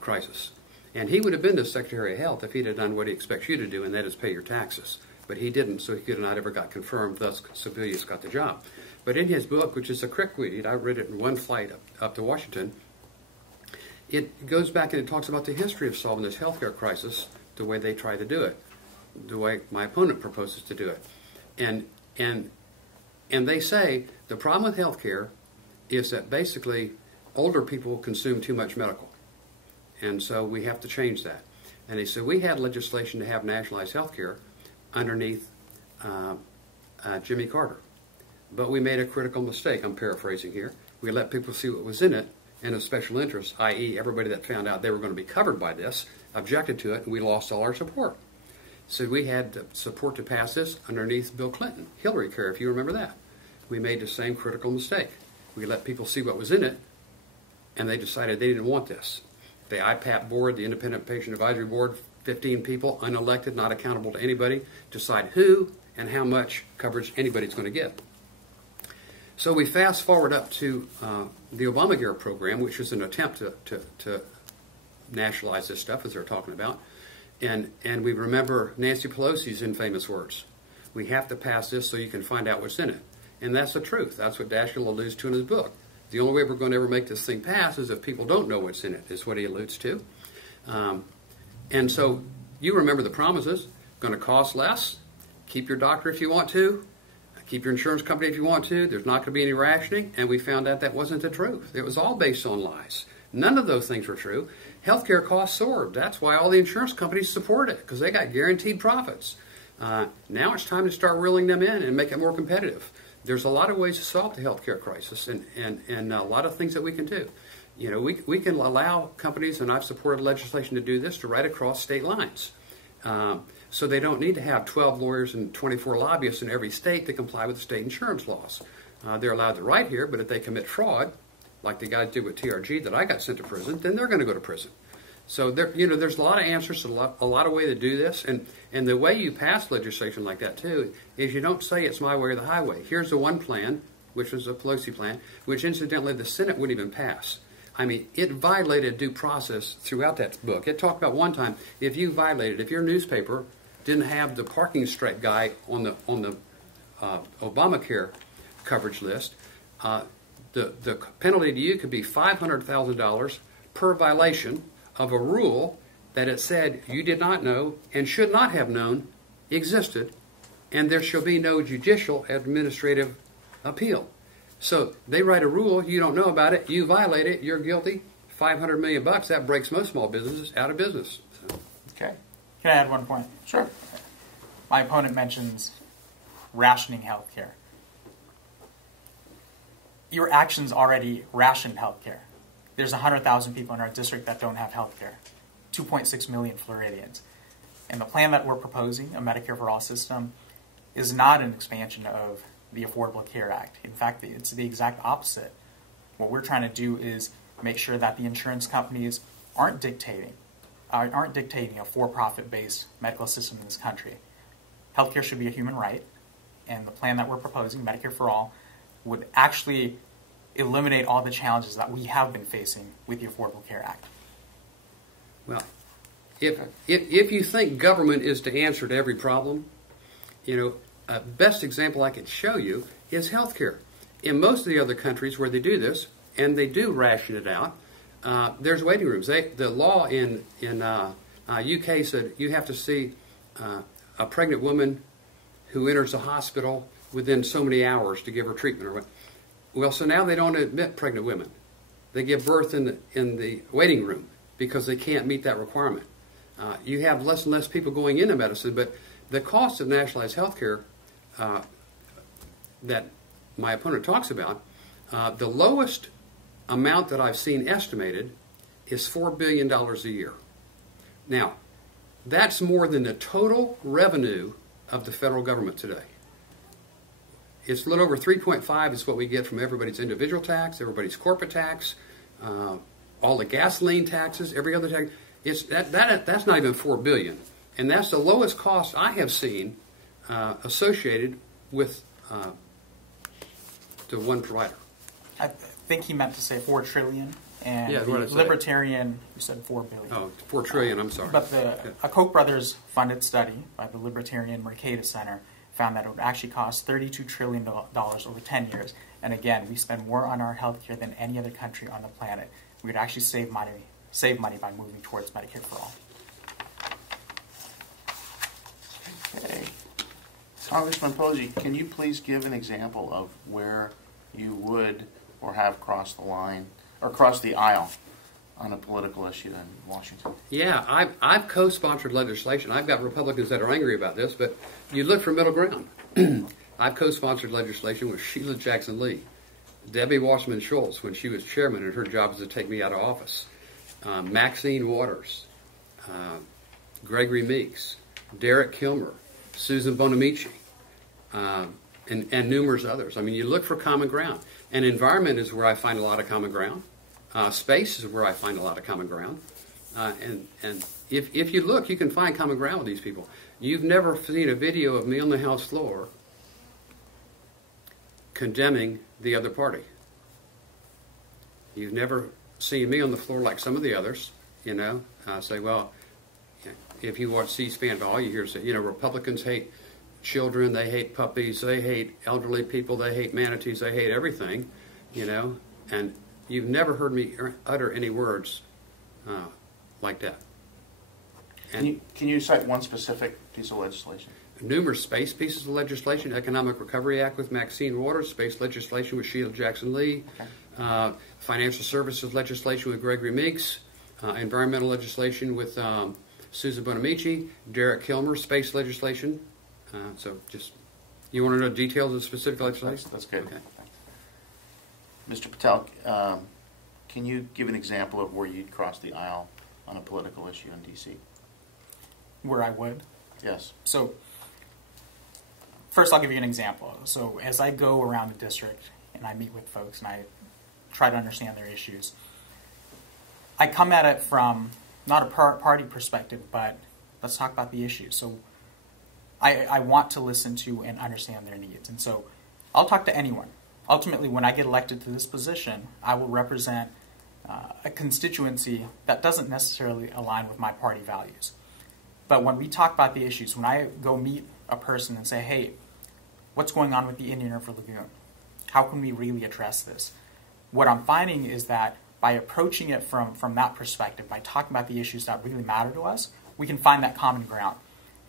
Crisis. And he would have been the Secretary of Health if he'd have done what he expects you to do, and that is pay your taxes. But he didn't, so he could not ever got confirmed, thus Sebelius got the job. But in his book, which is a quick read, I read it in one flight up to Washington, it goes back and it talks about the history of solving this healthcare crisis, the way they try to do it, the way my opponent proposes to do it. And they say the problem with healthcare is that basically older people consume too much medical. And so we have to change that. And they said we had legislation to have nationalized health care underneath Jimmy Carter. But we made a critical mistake. I'm paraphrasing here. We let people see what was in it, and a special interest, i.e. everybody that found out they were going to be covered by this, objected to it, and we lost all our support. So we had support to pass this underneath Bill Clinton, Hillary Care, if you remember that. We made the same critical mistake. We let people see what was in it, and they decided they didn't want this. The IPAP board, the Independent Patient Advisory Board, 15 people, unelected, not accountable to anybody, decide who and how much coverage anybody's going to get. So we fast forward up to the Obamacare program, which is an attempt to nationalize this stuff, as they're talking about. And we remember Nancy Pelosi's infamous words. We have to pass this so you can find out what's in it. And that's the truth. That's what Daschle alludes to in his book. The only way we're going to ever make this thing pass is if people don't know what's in it, is what he alludes to. And so you remember the promises. Going to cost less. Keep your doctor if you want to. Keep your insurance company if you want to. There's not going to be any rationing. And we found out that wasn't the truth. It was all based on lies. None of those things were true. Healthcare costs soared. That's why all the insurance companies support it, because they got guaranteed profits. Now it's time to start reeling them in and make it more competitive. There's a lot of ways to solve the healthcare crisis, and a lot of things that we can do. You know, we can allow companies, and I've supported legislation to do this, to right across state lines. So they don't need to have 12 lawyers and 24 lobbyists in every state to comply with the state insurance laws. They're allowed to write here, but if they commit fraud, like the guys did with TRG that I got sent to prison, then they're going to go to prison. So there's a lot of answers, a lot of way to do this, and the way you pass legislation like that too is you don't say it's my way or the highway. Here's the one plan, which was a Pelosi plan, which incidentally the Senate wouldn't even pass. I mean, it violated due process throughout that book. It talked about one time if your newspaper didn't have the parking stripe guy on the Obamacare coverage list, the penalty to you could be $500,000 per violation of a rule that it said you did not know and should not have known existed, and there shall be no judicial administrative appeal. So they write a rule, you don't know about it, you violate it, you're guilty, $500 million, that breaks most small businesses out of business. So. Okay. Can I add one point? Sure. My opponent mentions rationing healthcare. Your actions already rationed healthcare. There's 100,000 people in our district that don't have health care, 2.6 million Floridians. And the plan that we're proposing, a Medicare for All system, is not an expansion of the Affordable Care Act. In fact, it's the exact opposite. What we're trying to do is make sure that the insurance companies aren't dictating a for-profit-based medical system in this country. Healthcare should be a human right, and the plan that we're proposing, Medicare for All, would actually eliminate all the challenges that we have been facing with the Affordable Care Act. Well, if you think government is the answer to every problem, you know, best example I can show you is healthcare. In most of the other countries where they do this, and they do ration it out, there's waiting rooms. The law in UK said you have to see a pregnant woman who enters a hospital within so many hours to give her treatment or what. Well, so now they don't admit pregnant women. They give birth in the waiting room because they can't meet that requirement. You have less and less people going into medicine, but the cost of nationalized health care that my opponent talks about, the lowest amount that I've seen estimated is $4 billion a year. Now, that's more than the total revenue of the federal government today. It's a little over 3.5 is what we get from everybody's individual tax, everybody's corporate tax, all the gasoline taxes, every other tax. That's not even $4 billion. And that's the lowest cost I have seen associated with the one provider. I think he meant to say $4 trillion, and yeah, the Libertarian said $4 billion. Oh, $4 trillion, I'm sorry. But a Koch brothers funded study by the Libertarian Mercatus Center found that it would actually cost $32 trillion over 10 years. And again, we spend more on our health care than any other country on the planet. We would actually save money by moving towards Medicare for All. Okay. Congressman Posey, can you please give an example of where you would or have crossed the line or crossed the aisle on a political issue in Washington? Yeah, I've co-sponsored legislation. I've got Republicans that are angry about this, but you look for middle ground. I've co-sponsored legislation with Sheila Jackson Lee, Debbie Wasserman Schultz when she was chairman and her job was to take me out of office, Maxine Waters, Gregory Meeks, Derek Kilmer, Susan Bonamici, and numerous others. I mean, you look for common ground. And environment is where I find a lot of common ground. Space is where I find a lot of common ground. And if you look, you can find common ground with these people. You've never seen a video of me on the House floor condemning the other party. You've never seen me on the floor like some of the others, you know, say, well, if you watch C-SPAN, all you hear is, you know, Republicans hate children, they hate puppies, they hate elderly people, they hate manatees, they hate everything, you know, and you've never heard me utter any words like that. And can you cite one specific piece of legislation? Numerous space pieces of legislation: Economic Recovery Act with Maxine Waters, space legislation with Sheila Jackson Lee, okay. Financial services legislation with Gregory Meeks, environmental legislation with Susan Bonamici, Derek Kilmer, space legislation So just, you want to know details of specific legislation? That's good. Okay. Mr. Patel, can you give an example of where you'd cross the aisle on a political issue in D.C.? Where I would? Yes. So first I'll give you an example. So as I go around the district and I meet with folks and I try to understand their issues, I come at it from not a party perspective, but let's talk about the issues. So I want to listen to and understand their needs. And so I'll talk to anyone. Ultimately, when I get elected to this position, I will represent a constituency that doesn't necessarily align with my party values. But when we talk about the issues, when I go meet a person and say, hey, what's going on with the Indian River Lagoon? How can we really address this? What I'm finding is that by approaching it from that perspective, by talking about the issues that really matter to us, we can find that common ground.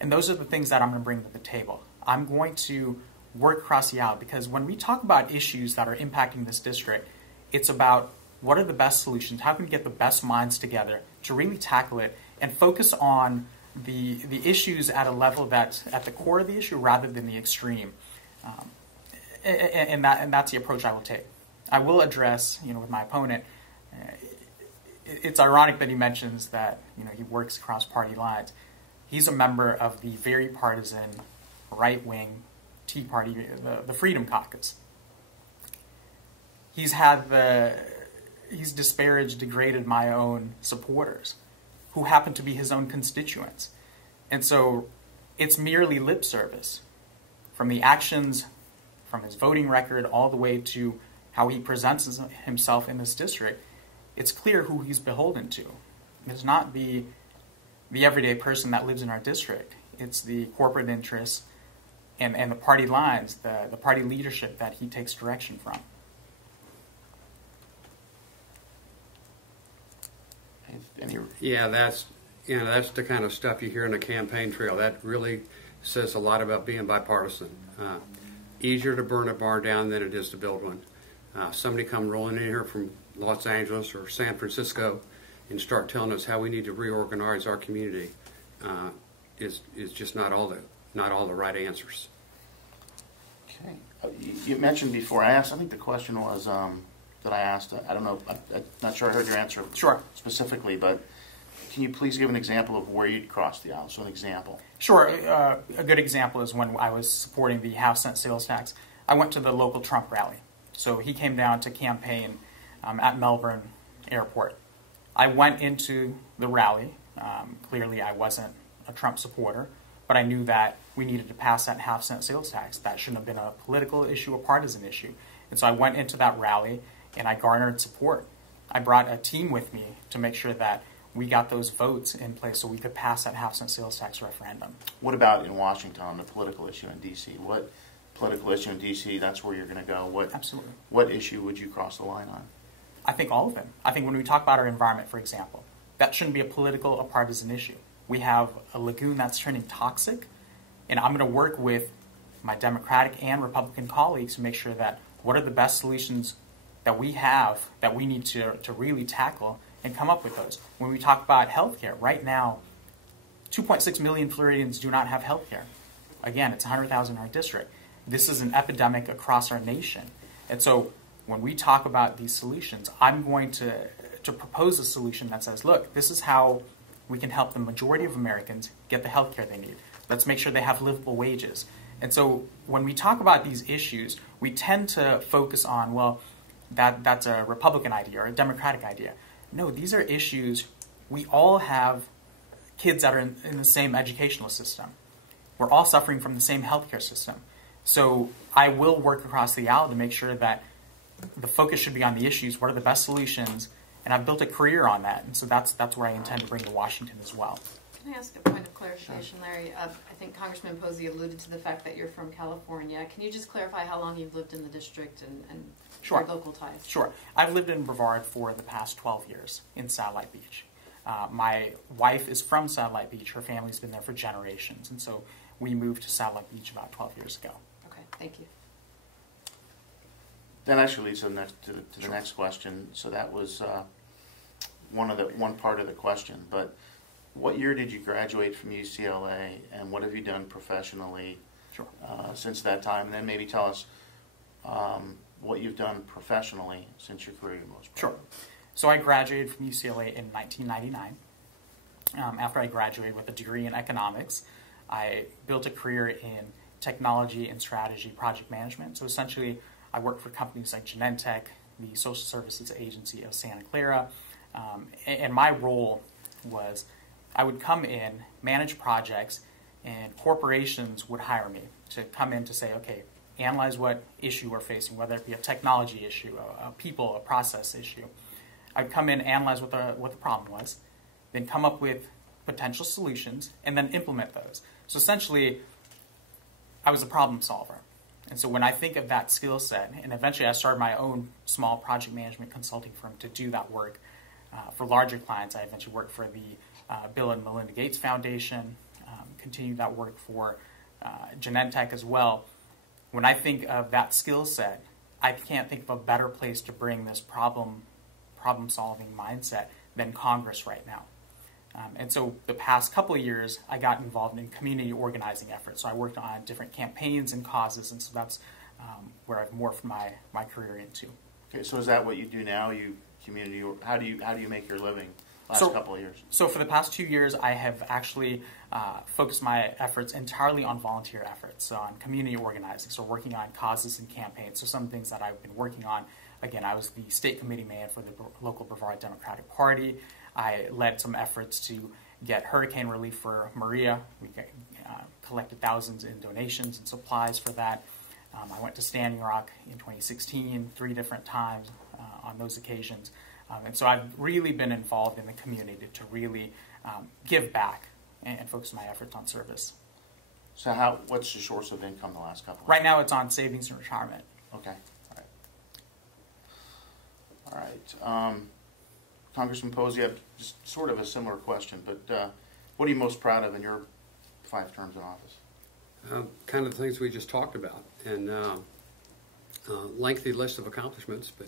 And those are the things that I'm going to bring to the table. I'm going to work across the aisle, because when we talk about issues that are impacting this district, it's about what are the best solutions, how can we get the best minds together to really tackle it and focus on the issues at a level that's at the core of the issue rather than the extreme. And that's the approach I will take. I will address, with my opponent, it's ironic that he mentions that, he works across party lines. He's a member of the very partisan right-wing Tea Party, the Freedom Caucus. He's disparaged, degraded my own supporters, who happen to be his own constituents. And so it's merely lip service. From the actions, from his voting record, all the way to how he presents himself in this district, it's clear who he's beholden to. It's not the everyday person that lives in our district. It's the corporate interests and the party lines, the party leadership that he takes direction from. Yeah, that's the kind of stuff you hear in the campaign trail. That really says a lot about being bipartisan. Easier to burn a bar down than it is to build one. Somebody come rolling in here from Los Angeles or San Francisco and start telling us how we need to reorganize our community is just not all the right answers. Okay. You mentioned before, I think the question was that I asked, I don't know, I'm not sure I heard your answer specifically, but can you please give an example of where you'd cross the aisle? So an example. Sure. A good example is when I was supporting the half-cent sales tax. I went to the local Trump rally. So he came down to campaign at Melbourne Airport. I went into the rally. Clearly I wasn't a Trump supporter, but I knew that we needed to pass that half-cent sales tax. That shouldn't have been a political issue, a partisan issue. And so I went into that rally and I garnered support. I brought a team with me to make sure that we got those votes in place so we could pass that half-cent sales tax referendum. What about in Washington on the political issue in D.C.? What political issue in D.C., that's where you're going to go? Absolutely. What issue would you cross the line on? I think all of them. I think when we talk about our environment, for example, that shouldn't be a political or partisan issue. We have a lagoon that's turning toxic, and I'm going to work with my Democratic and Republican colleagues to make sure that what are the best solutions that we have that we need to really tackle and come up with those. When we talk about healthcare, right now, 2.6 million Floridians do not have healthcare. Again, it's 100,000 in our district. This is an epidemic across our nation. And so when we talk about these solutions, I'm going to propose a solution that says, look, this is how we can help the majority of Americans get the health care they need. Let's make sure they have livable wages. And so when we talk about these issues, we tend to focus on, well, that's a Republican idea or a Democratic idea. No, these are issues. We all have kids that are in the same educational system. We're all suffering from the same healthcare system. So I will work across the aisle to make sure that the focus should be on the issues. What are the best solutions? And I've built a career on that. And so that's where I intend to bring to Washington as well. Can I ask a point of clarification, Larry? I think Congressman Posey alluded to the fact that you're from California. Can you just clarify how long you've lived in the district and Sure. your local ties? Sure. I've lived in Brevard for the past 12 years in Satellite Beach. My wife is from Satellite Beach. Her family's been there for generations. And so we moved to Satellite Beach about 12 years ago. Okay, thank you. That actually leads to the next question. So that was one part of the question. But what year did you graduate from UCLA, and what have you done professionally Sure. Since that time, and then maybe tell us what you've done professionally since your career most proud Sure. So I graduated from UCLA in 1999. After I graduated with a degree in economics, I built a career in technology and strategy project management. So essentially, I worked for companies like Genentech, the social services agency of Santa Clara, and my role was I would come in, manage projects, and corporations would hire me to come in to say, okay, analyze what issue we're facing, whether it be a technology issue, a people, a process issue. I'd come in, analyze what the problem was, then come up with potential solutions, and then implement those. So essentially, I was a problem solver. And so when I think of that skill set, and eventually I started my own small project management consulting firm to do that work for larger clients. I eventually worked for the Bill and Melinda Gates Foundation, continued that work for Genentech as well. When I think of that skill set, I can't think of a better place to bring this problem-solving mindset than Congress right now. And so the past couple of years, I got involved in community organizing efforts. So I worked on different campaigns and causes, and so that's where I've morphed my career into. Okay, so is that what you do now? You community, or how do you make your living last couple of years? So for the past 2 years, I have actually focused my efforts entirely on volunteer efforts, so on community organizing, so working on causes and campaigns. So some things that I've been working on, again, I was the state committee man for the local Brevard Democratic Party. I led some efforts to get hurricane relief for Maria. We collected thousands in donations and supplies for that. I went to Standing Rock in 2016, 3 different times on those occasions. And so I've really been involved in the community to really give back and focus my efforts on service. So what's your source of income the last couple of Right now it's on savings and retirement. Okay. All right. Congressman Posey, I have just sort of a similar question, but what are you most proud of in your 5 terms in office? Kind of the things we just talked about, and lengthy list of accomplishments, but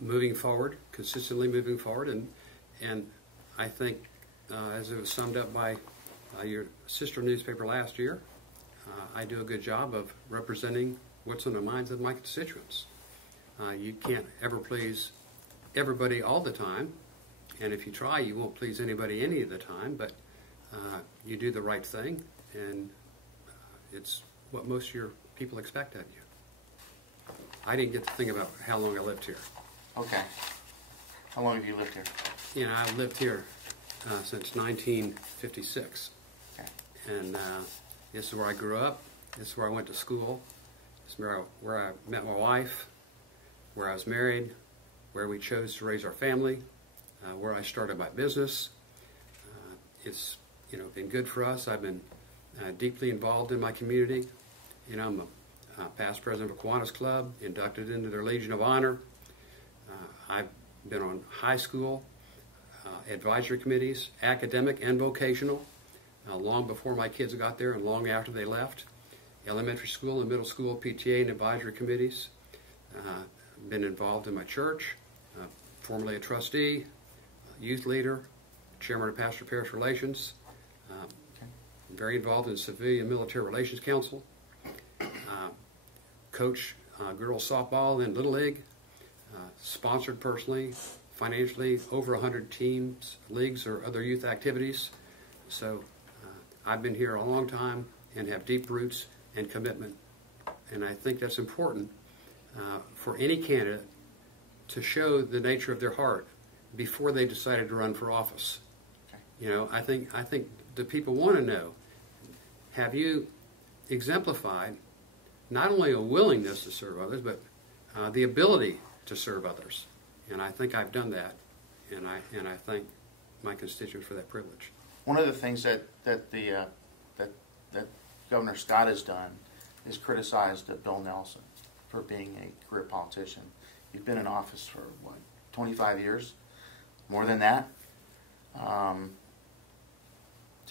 moving forward, consistently moving forward, and I think, as it was summed up by your sister newspaper last year, I do a good job of representing what's on the minds of my constituents. You can't ever please everybody all the time, and if you try, you won't please anybody any of the time, but you do the right thing, and it's what most of your people expect of you. I didn't get to think about how long I lived here. Okay. How long have you lived here? You know, I've lived here since 1956. Okay. And this is where I grew up. This is where I went to school. This is where I met my wife, where I was married, where we chose to raise our family, where I started my business. It's been good for us. I've been deeply involved in my community. I'm a past president of Kiwanis Club, inducted into their Legion of Honor. I've been on high school advisory committees, academic and vocational, long before my kids got there and long after they left. Elementary school and middle school PTA and advisory committees. Been involved in my church, formerly a trustee, youth leader, chairman of Pastor Parish Relations, very involved in Civilian Military Relations Council, coach girls softball in Little League, sponsored personally, financially, over 100 teams, leagues, or other youth activities. So I've been here a long time and have deep roots and commitment. And I think that's important for any candidate to show the nature of their heart before they decided to run for office. Okay. I think the people want to know, have you exemplified not only a willingness to serve others, but the ability to serve others? And I think I've done that, and I thank my constituents for that privilege. One of the things that Governor Scott has done is criticized Bill Nelson for being a career politician. You've been in office for, 25 years? More than that? Tell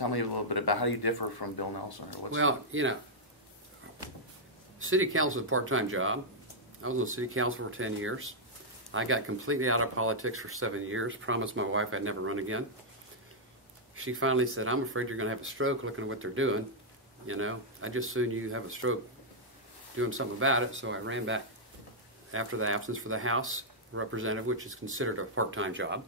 me a little bit about how you differ from Bill Nelson. City council is a part-time job. I was on the city council for 10 years. I got completely out of politics for 7 years, promised my wife I'd never run again. She finally said, "I'm afraid you're going to have a stroke looking at what they're doing. you know. I'd just soon you have a stroke doing something about it. So I ran back after the absence for the House representative, which is considered a part-time job.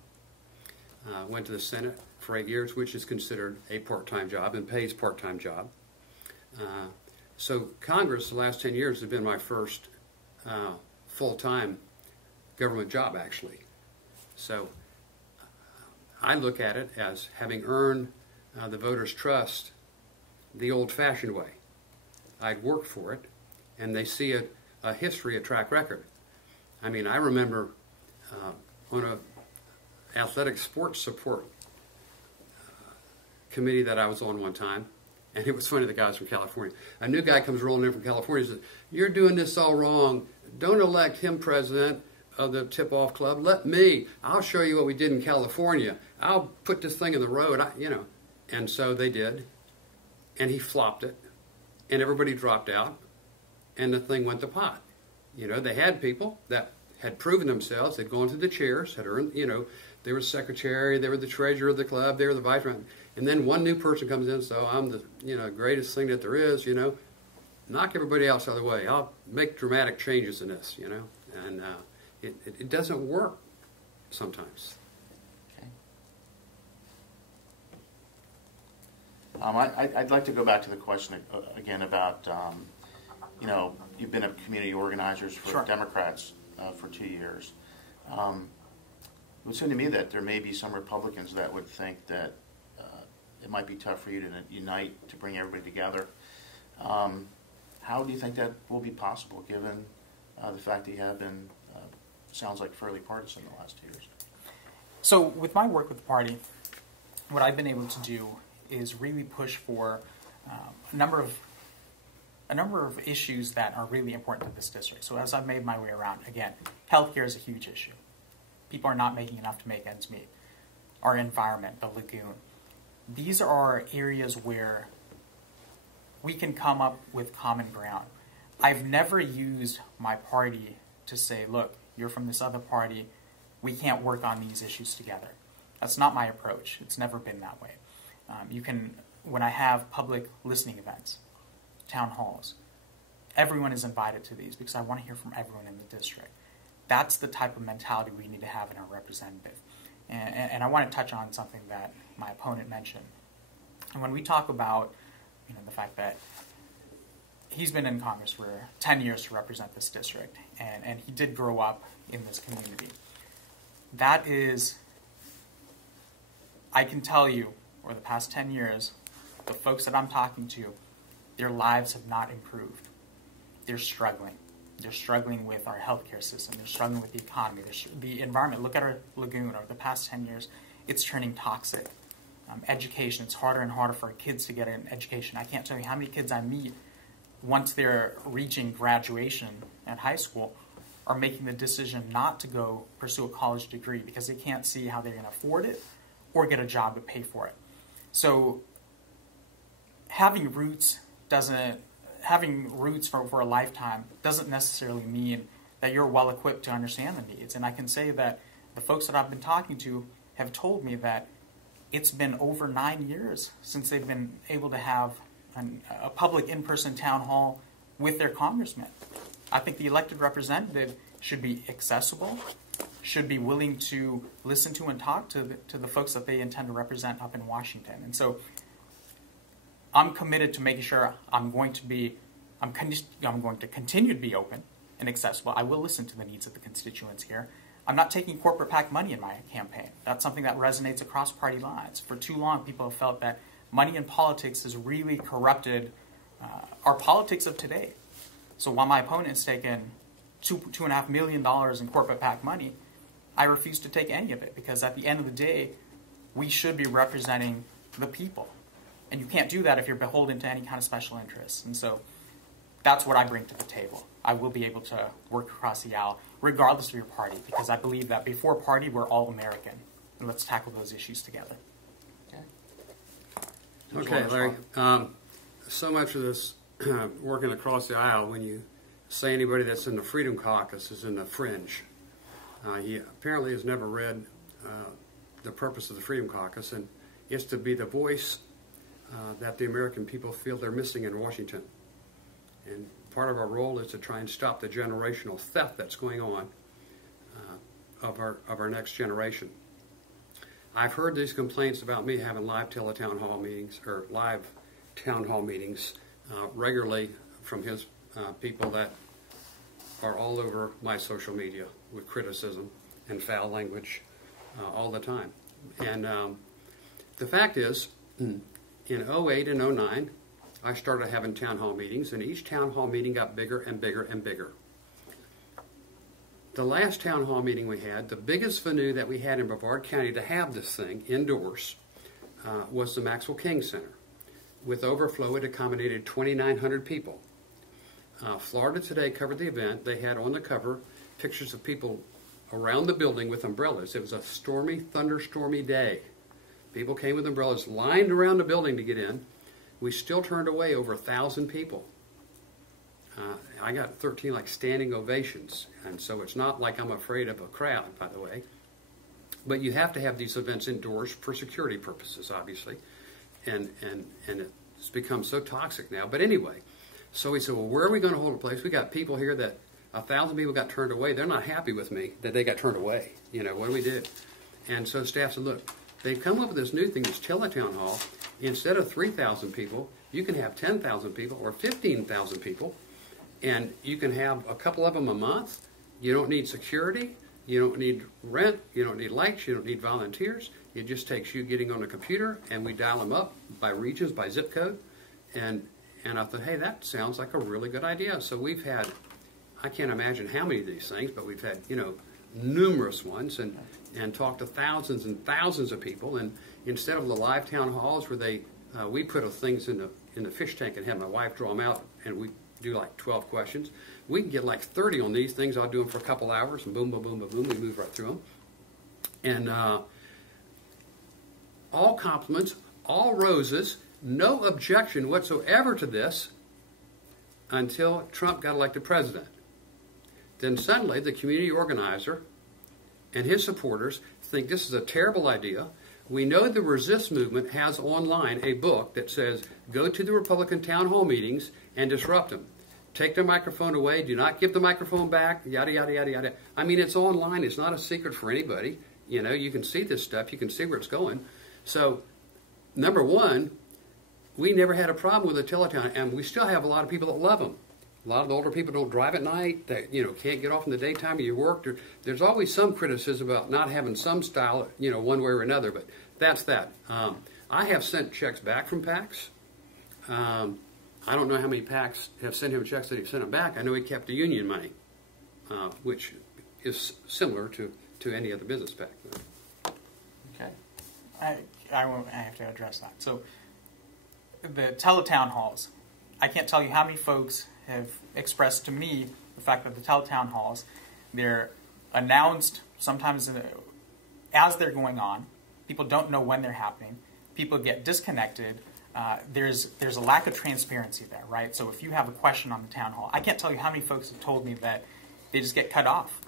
Went to the Senate for 8 years, which is considered a part-time job and pays part-time job. So Congress, the last 10 years, has been my first full-time government job, actually. So I look at it as having earned the voters' trust the old-fashioned way. I'd worked for it, and they see a history, a track record. I mean, I remember on a athletic sports support committee that I was on one time, and it was funny, the guys from California. A new guy comes rolling in from California and says, "You're doing this all wrong. Don't elect him president of the tip-off club. Let me. I'll show you what we did in California. I'll put this thing in the road." You know. And so they did, and he flopped it, and everybody dropped out, and the thing went to pot. You know, they had people that had proven themselves. They'd gone to the chairs, had earned, you know, they were secretary, they were the treasurer of the club, they were the vice president. And then one new person comes in, so I'm the, you know, greatest thing that there is, you know. Knock everybody else out of the way. I'll make dramatic changes in this, you know. And it doesn't work sometimes. Okay. I'd like to go back to the question again about, you know, you've been a community organizers for Sure. Democrats for 2 years. It would seem to me that there may be some Republicans that would think that it might be tough for you to unite, to bring everybody together. How do you think that will be possible, given the fact that you have been, sounds like, fairly partisan the last 2 years? So with my work with the party, what I've been able to do is really push for a number of issues that are really important to this district. So as I've made my way around, again, healthcare is a huge issue. People are not making enough to make ends meet. Our environment, the lagoon. These are areas where we can come up with common ground. I've never used my party to say, look, you're from this other party, we can't work on these issues together. That's not my approach. It's never been that way. When I have public listening events, town halls, everyone is invited to these because I want to hear from everyone in the district. That's the type of mentality we need to have in our representative. And I want to touch on something that my opponent mentioned. And when we talk about, you know, the fact that he's been in Congress for 10 years to represent this district, and he did grow up in this community. That is, I can tell you, over the past 10 years, the folks that I'm talking to, their lives have not improved. They're struggling. They're struggling with our healthcare system. They're struggling with the economy. The environment. Look at our lagoon. Over the past 10 years, it's turning toxic. Education. It's harder and harder for our kids to get an education. I can't tell you how many kids I meet once they're reaching graduation at high school are making the decision not to go pursue a college degree because they can't see how they're going to afford it or get a job to pay for it. So having roots for a lifetime doesn't necessarily mean that you're well equipped to understand the needs. And I can say that the folks that I've been talking to have told me that it's been over 9 years since they've been able to have a public in-person town hall with their congressman. I think the elected representative should be accessible, should be willing to listen to and talk to the folks that they intend to represent up in Washington. And so I'm committed to making sure I'm going to continue to be open and accessible. I will listen to the needs of the constituents here. I'm not taking corporate PAC money in my campaign. That's something that resonates across party lines. For too long, people have felt that money in politics has really corrupted our politics of today. So while my opponent has taken $2.5 million in corporate PAC money, I refuse to take any of it because at the end of the day, we should be representing the people. And you can't do that if you're beholden to any kind of special interests. And so that's what I bring to the table. I will be able to work across the aisle, regardless of your party, because I believe that before party, we're all American. And let's tackle those issues together. Okay, Larry. So much of this working across the aisle, when you say anybody that's in the Freedom Caucus is in the fringe, he apparently has never read the purpose of the Freedom Caucus, and it's to be the voice that the American people feel they're missing in Washington. And part of our role is to try and stop the generational theft that's going on of our next generation. I've heard these complaints about me having live town hall meetings regularly from his people that are all over my social media with criticism and foul language all the time. And the fact is, in 08 and 09, I started having town hall meetings, and each town hall meeting got bigger and bigger and bigger. The last town hall meeting we had, the biggest venue that we had in Brevard County to have this thing indoors was the Maxwell King Center. With overflow, it accommodated 2,900 people. Florida Today covered the event. They had on the cover pictures of people around the building with umbrellas. It was a stormy, thunderstormy day. People came with umbrellas, lined around the building to get in. We still turned away over 1,000 people. I got 13 standing ovations, and so it's not like I'm afraid of a crowd, by the way. But you have to have these events indoors for security purposes, obviously, and it's become so toxic now. But anyway, so we said, well, where are we going to hold a place? We got people here that 1,000 people got turned away. They're not happy with me that they got turned away. What do we do? And so staff said, look, they've come up with this new thing, this teletown hall. Instead of 3,000 people, you can have 10,000 people or 15,000 people, and you can have a couple of them a month. You don't need security. You don't need rent. You don't need lights. You don't need volunteers. It just takes you getting on a computer, and we dial them up by regions, by zip code. And I thought, hey, that sounds like a really good idea. So we've had, I can't imagine how many of these things, but we've had, numerous ones, and talked to thousands and thousands of people. And instead of the live town halls where we put things in the fish tank and have my wife draw them out, and we do 12 questions. We can get 30 on these things. I'll do them for a couple hours, and boom, boom, boom, boom, boom. We move right through them. And all compliments, all roses, no objection whatsoever to this until Trump got elected president. Then suddenly the community organizer and his supporters think this is a terrible idea. We know the Resist movement has online a book that says, go to the Republican town hall meetings and disrupt them. Take their microphone away. Do not give the microphone back. Yada, yada, yada, yada. I mean, it's online. It's not a secret for anybody. You can see this stuff. You can see where it's going. So, number one, we never had a problem with the teletown, and we still have a lot of people that love them. A lot of the older people don't drive at night. That can't get off in the daytime of your work. There's always some criticism about not having some style, one way or another. But that's that. I have sent checks back from PACs. I don't know how many PACs have sent him checks that he sent them back. I know he kept the union money, which is similar to any other business PAC. Okay, I have to address that. So the teletown halls, I can't tell you how many folks have expressed to me the fact that the teletown halls, they're announced sometimes as they're going on. People don't know when they're happening. People get disconnected. There's a lack of transparency there, right? So if you have a question on the town hall, I can't tell you how many folks have told me that they just get cut off.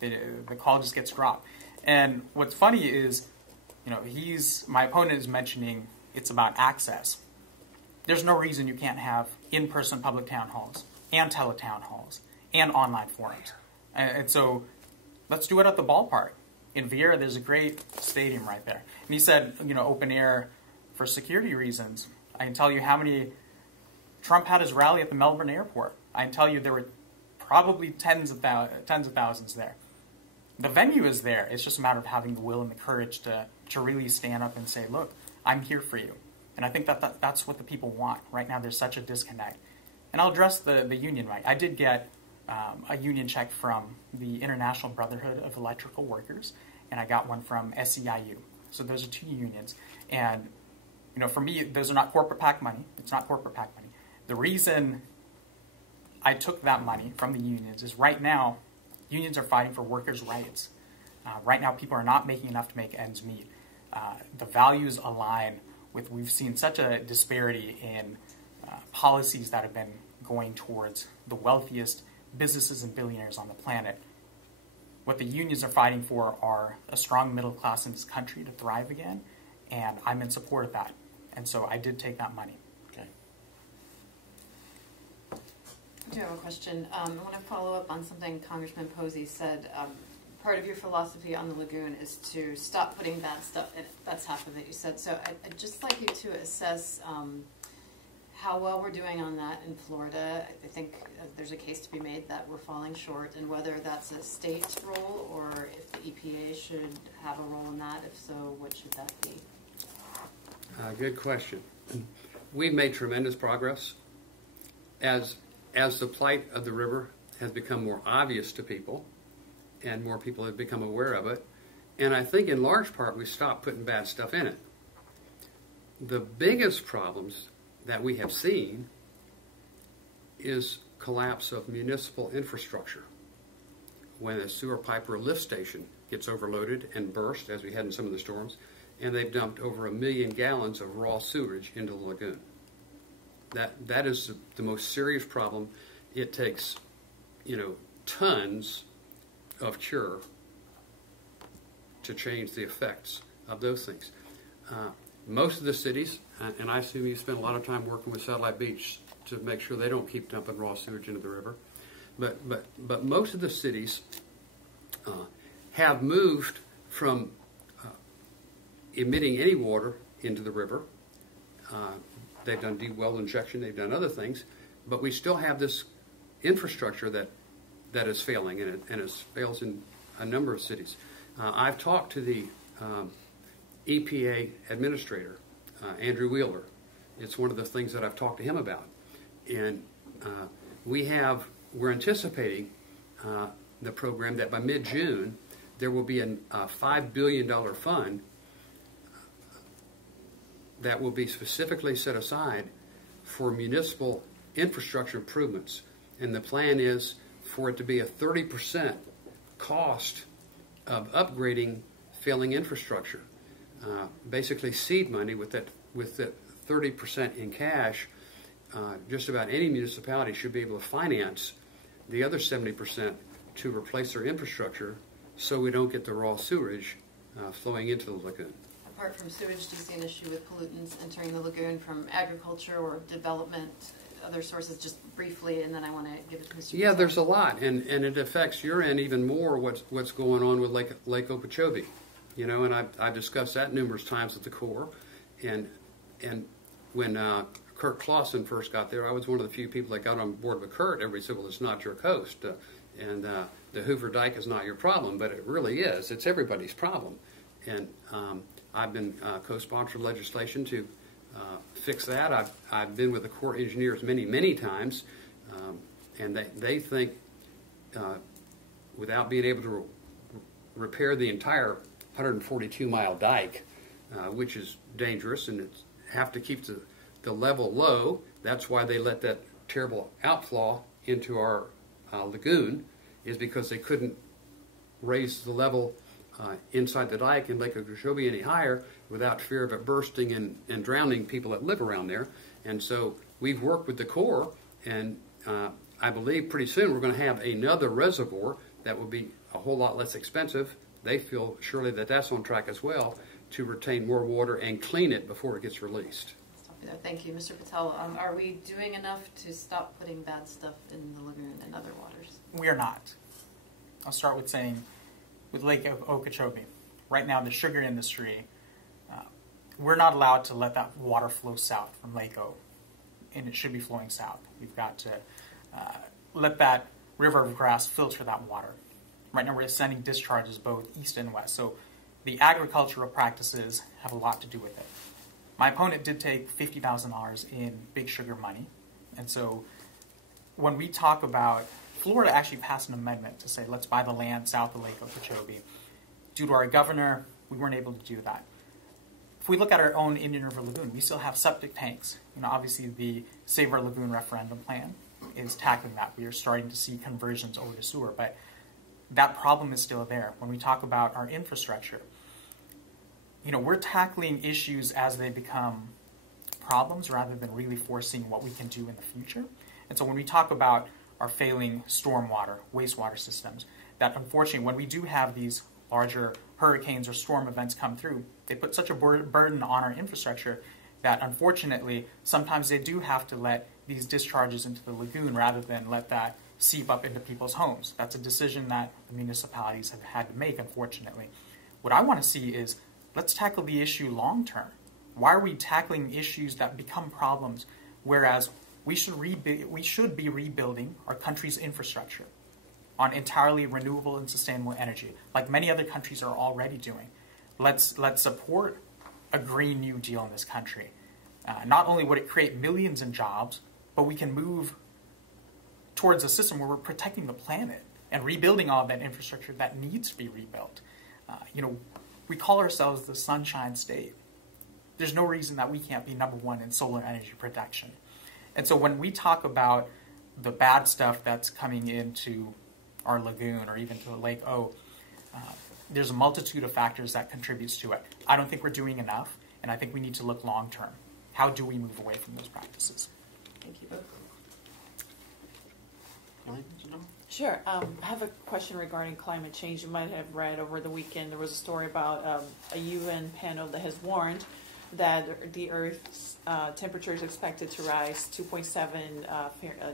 The call just gets dropped. And what's funny is, my opponent is mentioning it's about access. There's no reason you can't have in-person public town halls and teletown halls and online forums. And so let's do it at the ballpark. In Vieira, there's a great stadium right there. And he said, open air for security reasons. I can tell you how many Trump had his rally at the Melbourne airport. I can tell you there were probably tens of thousands there. The venue is there. It's just a matter of having the will and the courage to really stand up and say, look, I'm here for you. And I think that's what the people want. Right now there's such a disconnect. And I'll address the union right. I did get a union check from the International Brotherhood of Electrical Workers, and I got one from SEIU. So those are two unions. And for me, those are not corporate PAC money. It's not corporate PAC money. The reason I took that money from the unions is right now, unions are fighting for workers' rights. Right now, people are not making enough to make ends meet. The values align with, we've seen such a disparity in policies that have been going towards the wealthiest businesses and billionaires on the planet. What the unions are fighting for are a strong middle class in this country to thrive again, and I'm in support of that. And so I did take that money. Okay. I do have a question. I want to follow up on something Congressman Posey said. Part of your philosophy on the lagoon is to stop putting bad stuff in it. That's half of it, you said. So I'd just like you to assess how well we're doing on that in Florida. I think there's a case to be made that we're falling short, and whether that's a state role or if the EPA should have a role in that. If so, what should that be? Good question. We've made tremendous progress. As the plight of the river has become more obvious to people, and more people have become aware of it, and I think in large part we stopped putting bad stuff in it. The biggest problems that we have seen is collapse of municipal infrastructure. When a sewer pipe or a lift station gets overloaded and burst, as we had in some of the storms, and they've dumped over 1 million gallons of raw sewage into the lagoon. That is the most serious problem. It takes, tons of cure to change the effects of those things. Most of the cities, and I assume you spend a lot of time working with Satellite Beach to make sure they don't keep dumping raw sewage into the river, but most of the cities have moved from emitting any water into the river. They've done deep well injection, they've done other things, but we still have this infrastructure that is failing, and it fails in a number of cities. I've talked to the EPA administrator, Andrew Wheeler. It's one of the things that I've talked to him about. And we're anticipating the program that by mid-June there will be a $5 billion fund that will be specifically set aside for municipal infrastructure improvements. And the plan is for it to be a 30% cost of upgrading failing infrastructure. Basically seed money with that 30% in cash. Just about any municipality should be able to finance the other 70% to replace their infrastructure so we don't get the raw sewage flowing into the lagoon. Apart from sewage, do you see an issue with pollutants entering the lagoon from agriculture or development, other sources, just briefly, and then I want to give it to Mr. Yeah, there's a lot, and it affects your end even more what's going on with Lake Okeechobee. And I've discussed that numerous times at the Corps, and when Kurt Clausen first got there, I was one of the few people that got on board with Kurt. Everybody said, well, it's not your coast, and the Hoover Dike is not your problem, but it really is. It's everybody's problem. And I've been co-sponsored legislation to fix that. I've been with the Corps engineers many times, and they think without being able to repair the entire 142-mile dike, which is dangerous, and it's have to keep the level low. That's why they let that terrible outflow into our lagoon, is because they couldn't raise the level inside the dike in Lake Okeechobee any higher without fear of it bursting and drowning people that live around there. And so we've worked with the Corps, and I believe pretty soon we're going to have another reservoir that will be a whole lot less expensive. They feel surely that that's on track as well, to retain more water and clean it before it gets released. Thank you. Mr. Patel, are we doing enough to stop putting bad stuff in the lagoon and other waters? We are not. I'll start with saying, with Lake Okeechobee, right now the sugar industry, we're not allowed to let that water flow south from Lake O, and it should be flowing south. We've got to let that river of grass filter that water. Right now we're sending discharges both east and west, so the agricultural practices have a lot to do with it. My opponent did take $50,000 in big sugar money, and so when we talk about, Florida actually passed an amendment to say let's buy the land south of Lake Okeechobee. Due to our governor, we weren't able to do that. If we look at our own Indian River Lagoon, we still have septic tanks. Obviously the Save Our Lagoon referendum plan is tackling that. We are starting to see conversions over to sewer, but that problem is still there. When we talk about our infrastructure, we're tackling issues as they become problems rather than really foreseeing what we can do in the future. And so when we talk about our failing stormwater, wastewater systems, that unfortunately when we do have these larger hurricanes or storm events come through, they put such a burden on our infrastructure that unfortunately sometimes they do have to let these discharges into the lagoon rather than let that seep up into people's homes. That's a decision that the municipalities have had to make, unfortunately. What I want to see is, let's tackle the issue long term. Why are we tackling issues that become problems, whereas we should be rebuilding our country's infrastructure on entirely renewable and sustainable energy, like many other countries are already doing. Let's support a Green New Deal in this country. Not only would it create millions in jobs, but we can move towards a system where we're protecting the planet and rebuilding all of that infrastructure that needs to be rebuilt. We call ourselves the Sunshine State. There's no reason that we can't be #1 in solar energy production. And so when we talk about the bad stuff that's coming into our lagoon or even to Lake O, there's a multitude of factors that contributes to it. I don't think we're doing enough, and I think we need to look long term. How do we move away from those practices? Thank you both. Sure. I have a question regarding climate change. You might have read over the weekend there was a story about a UN panel that has warned that the Earth's temperature is expected to rise 2.7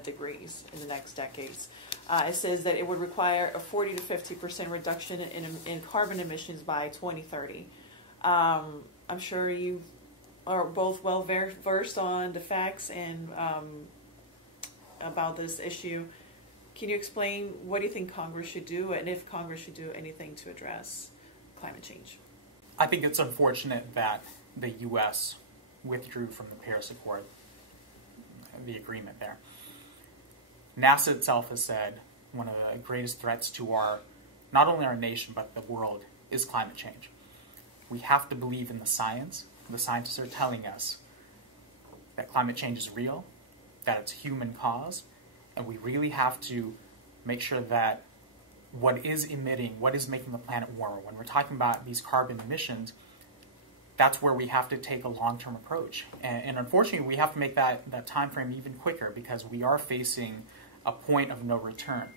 degrees in the next decades. It says that it would require a 40 to 50% reduction in carbon emissions by 2030. I'm sure you are both well versed on the facts and about this issue. Can you explain what do you think Congress should do, and if Congress should do anything to address climate change? I think it's unfortunate that the U.S. withdrew from the Paris Accord, the agreement there. NASA itself has said one of the greatest threats to not only our nation, but the world is climate change. We have to believe in the science. The scientists are telling us that climate change is real, that it's human caused, and we really have to make sure that what is emitting, what is making the planet warmer, when we're talking about these carbon emissions, that's where we have to take a long-term approach. And unfortunately, we have to make that time frame even quicker because we are facing a point of no return.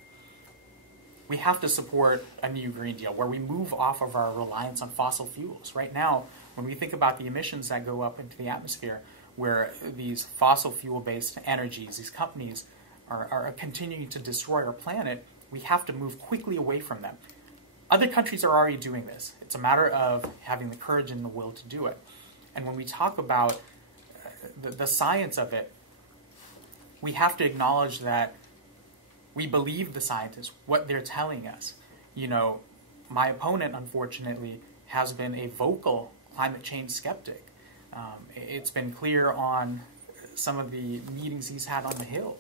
We have to support a new Green Deal where we move off of our reliance on fossil fuels. Right now, when we think about the emissions that go up into the atmosphere, where these fossil fuel-based energies, these companies are continuing to destroy our planet, we have to move quickly away from them. Other countries are already doing this. It's a matter of having the courage and the will to do it. And when we talk about the science of it, we have to acknowledge that we believe the scientists, what they're telling us. My opponent, unfortunately, has been a vocal climate change skeptic. It's been clear on some of the meetings he's had on the Hill.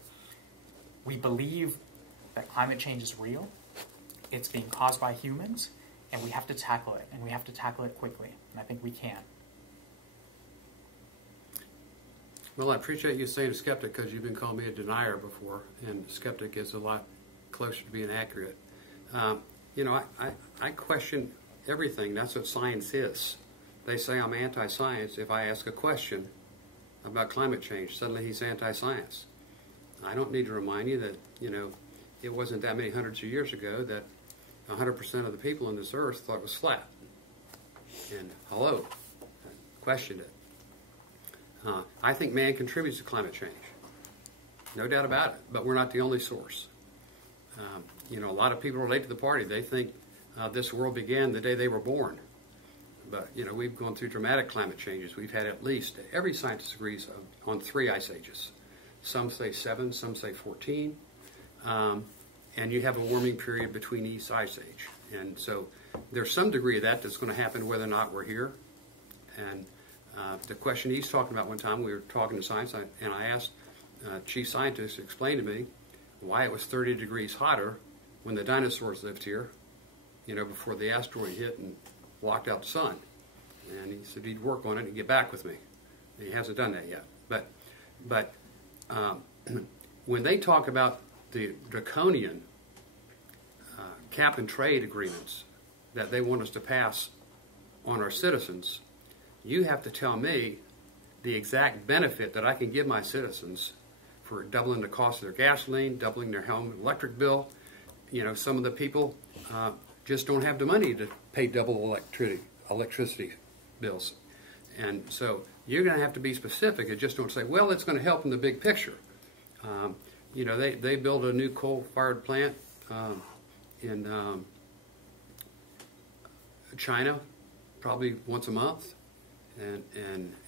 We believe that climate change is real. It's being caused by humans, and we have to tackle it, and we have to tackle it quickly, and I think we can. Well, I appreciate you saying skeptic because you've been calling me a denier before, and skeptic is a lot closer to being accurate. I question everything. That's what science is. They say I'm anti-science if I ask a question about climate change. Suddenly he's anti-science. I don't need to remind you that, it wasn't that many hundreds of years ago that 100% of the people on this earth thought it was flat. And hello, questioned it. I think man contributes to climate change. No doubt about it, but we're not the only source. A lot of people relate to the party. They think this world began the day they were born. But, we've gone through dramatic climate changes. We've had at least, every scientist agrees on 3 ice ages. Some say 7, some say 14. And you have a warming period between each ice age. And so there's some degree of that that's going to happen whether or not we're here. And the question he's talking about one time, we were talking to science, and I asked chief scientist to explain to me why it was 30 degrees hotter when the dinosaurs lived here, before the asteroid hit and blocked out the sun. And he said he'd work on it and get back with me. And he hasn't done that yet. But when they talk about the draconian cap and trade agreements that they want us to pass on our citizens, you have to tell me the exact benefit that I can give my citizens for doubling the cost of their gasoline, doubling their home electric bill. Some of the people just don't have the money to pay double electricity bills. And so you're going to have to be specific and just don't say, well, it's going to help in the big picture. You know, they build a new coal-fired plant in China probably once a month, and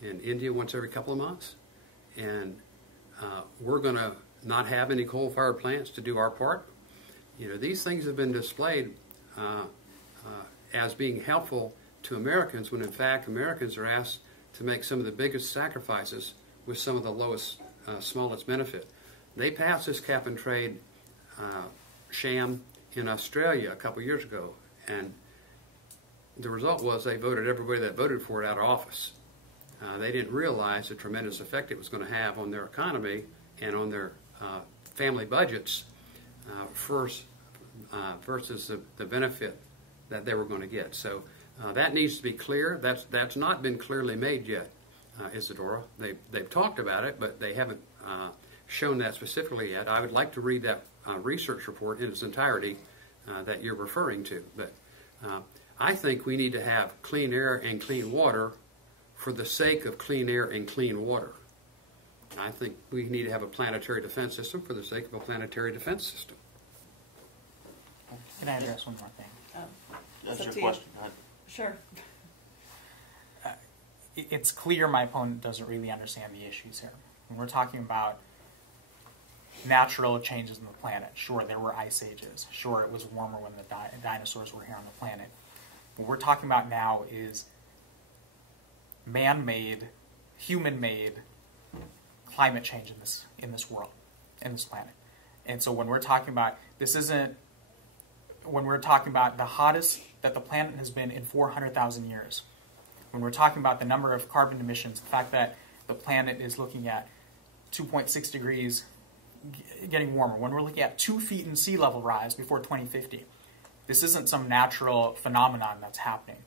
in India once every couple of months. And we're going to not have any coal-fired plants to do our part. You know, these things have been displayed as being helpful to Americans when in fact Americans are asked to make some of the biggest sacrifices with some of the lowest, smallest benefit. They passed this cap and trade sham in Australia a couple years ago, and the result was they voted everybody that voted for it out of office. They didn't realize the tremendous effect it was going to have on their economy and on their family budgets versus the benefit that they were going to get. So that needs to be clear. That's not been clearly made yet, Isadora. They've talked about it, but they haven't shown that specifically yet. I would like to read that research report in its entirety that you're referring to. But I think we need to have clean air and clean water for the sake of clean air and clean water. I think we need to have a planetary defense system for the sake of a planetary defense system. Can I address one more thing? That's up your to you. question. Go ahead. Sure. It's clear my opponent doesn't really understand the issues here. When we're talking about natural changes in the planet, sure, there were ice ages. Sure, it was warmer when the dinosaurs were here on the planet. What we're talking about now is man-made, human-made climate change in this world, in this planet. And so when we're talking about, when we're talking about the hottest that the planet has been in 400,000 years, when we're talking about the number of carbon emissions, the fact that the planet is looking at 2.6 degrees getting warmer, when we're looking at 2 feet in sea level rise before 2050, this isn't some natural phenomenon that's happening.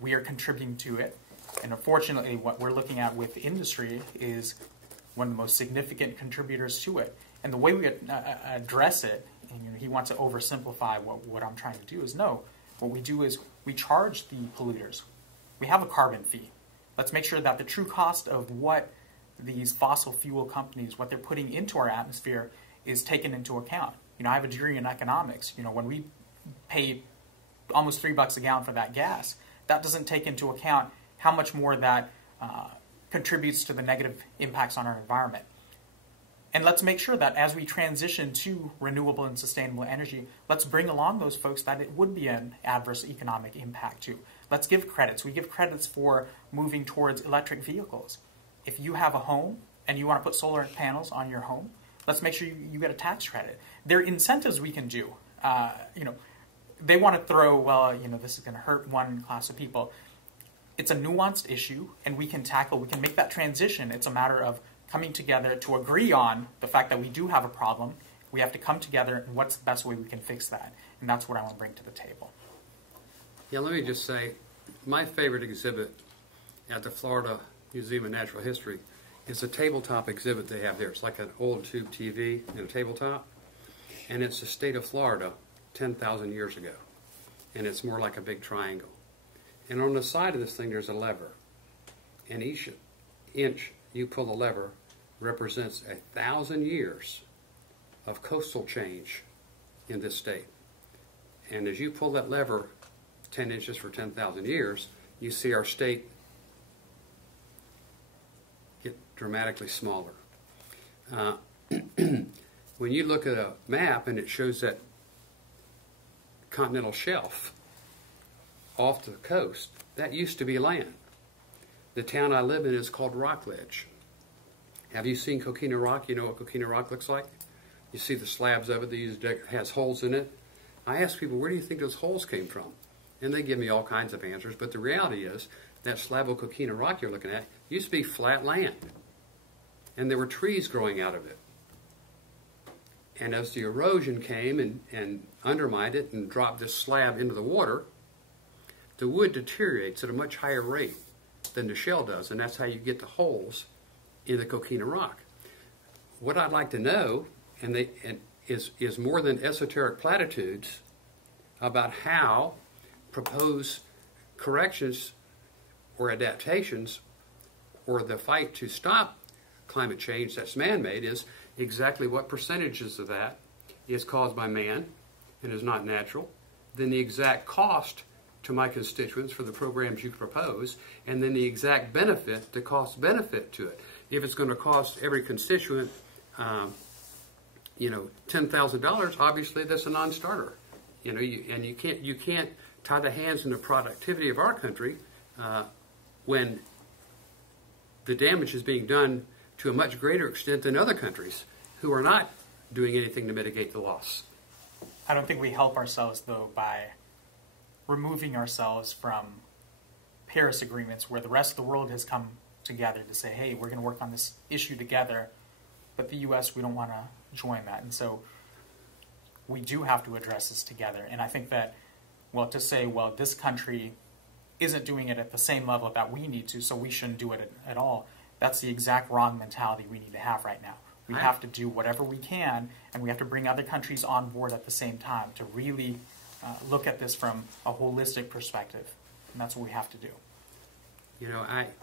We are contributing to it. And unfortunately, what we're looking at with the industry is one of the most significant contributors to it. And the way we address it, and he wants to oversimplify what I'm trying to do, is no. What we do is we charge the polluters. We have a carbon fee. Let's make sure that the true cost of what these fossil fuel companies, what they're putting into our atmosphere, is taken into account. You know, I have a degree in economics. You know, when we pay almost $3 a gallon for that gas, that doesn't take into account how much more that contributes to the negative impacts on our environment. And let's make sure that as we transition to renewable and sustainable energy, let's bring along those folks that it would be an adverse economic impact to. Let's give credits. We give credits for moving towards electric vehicles. If you have a home and you want to put solar panels on your home, let's make sure you get a tax credit. There are incentives we can do. You know, they want to throw, well, you know, this is going to hurt one class of people. It's a nuanced issue, and we can make that transition. It's a matter of coming together to agree on the fact that we do have a problem. We have to come together, and what's the best way we can fix that? And that's what I want to bring to the table. Yeah, let me just say, my favorite exhibit at the Florida Museum of Natural History is a tabletop exhibit they have there. It's like an old tube TV in a tabletop, and it's the state of Florida 10,000 years ago, and it's more like a big triangle. And on the side of this thing, there's a lever, and each inch you pull the lever represents 1,000 years of coastal change in this state. And as you pull that lever 10 inches for 10,000 years, you see our state get dramatically smaller. When you look at a map and it shows that continental shelf off the coast, that used to be land. The town I live in is called Rockledge. Have you seen Coquina Rock? You know what Coquina Rock looks like? You see the slabs of it, has holes in it. I ask people, where do you think those holes came from? And they give me all kinds of answers, but the reality is that slab of Coquina Rock you're looking at used to be flat land. And there were trees growing out of it. And as the erosion came and undermined it and dropped this slab into the water, the wood deteriorates at a much higher rate than the shell does, and that's how you get the holes in the Coquina Rock. What I'd like to know is more than esoteric platitudes about how proposed corrections or adaptations or the fight to stop climate change that's man-made is exactly what percentages of that is caused by man and is not natural, then the exact cost to my constituents for the programs you propose, and then the exact benefit, the cost benefit to it. If it's going to cost every constituent, $10,000, obviously that's a non-starter. You can't tie the hands in the productivity of our country when the damage is being done to a much greater extent than other countries who are not doing anything to mitigate the loss. I don't think we help ourselves, though, by removing ourselves from Paris agreements where the rest of the world has come together to say, hey, we're going to work on this issue together, but the U.S., we don't want to join that. And so we do have to address this together. And I think that, to say, this country isn't doing it at the same level that we need to, so we shouldn't do it at all, that's the exact wrong mentality we need to have right now. We have to do whatever we can, and we have to bring other countries on board at the same time to really look at this from a holistic perspective, and that's what we have to do.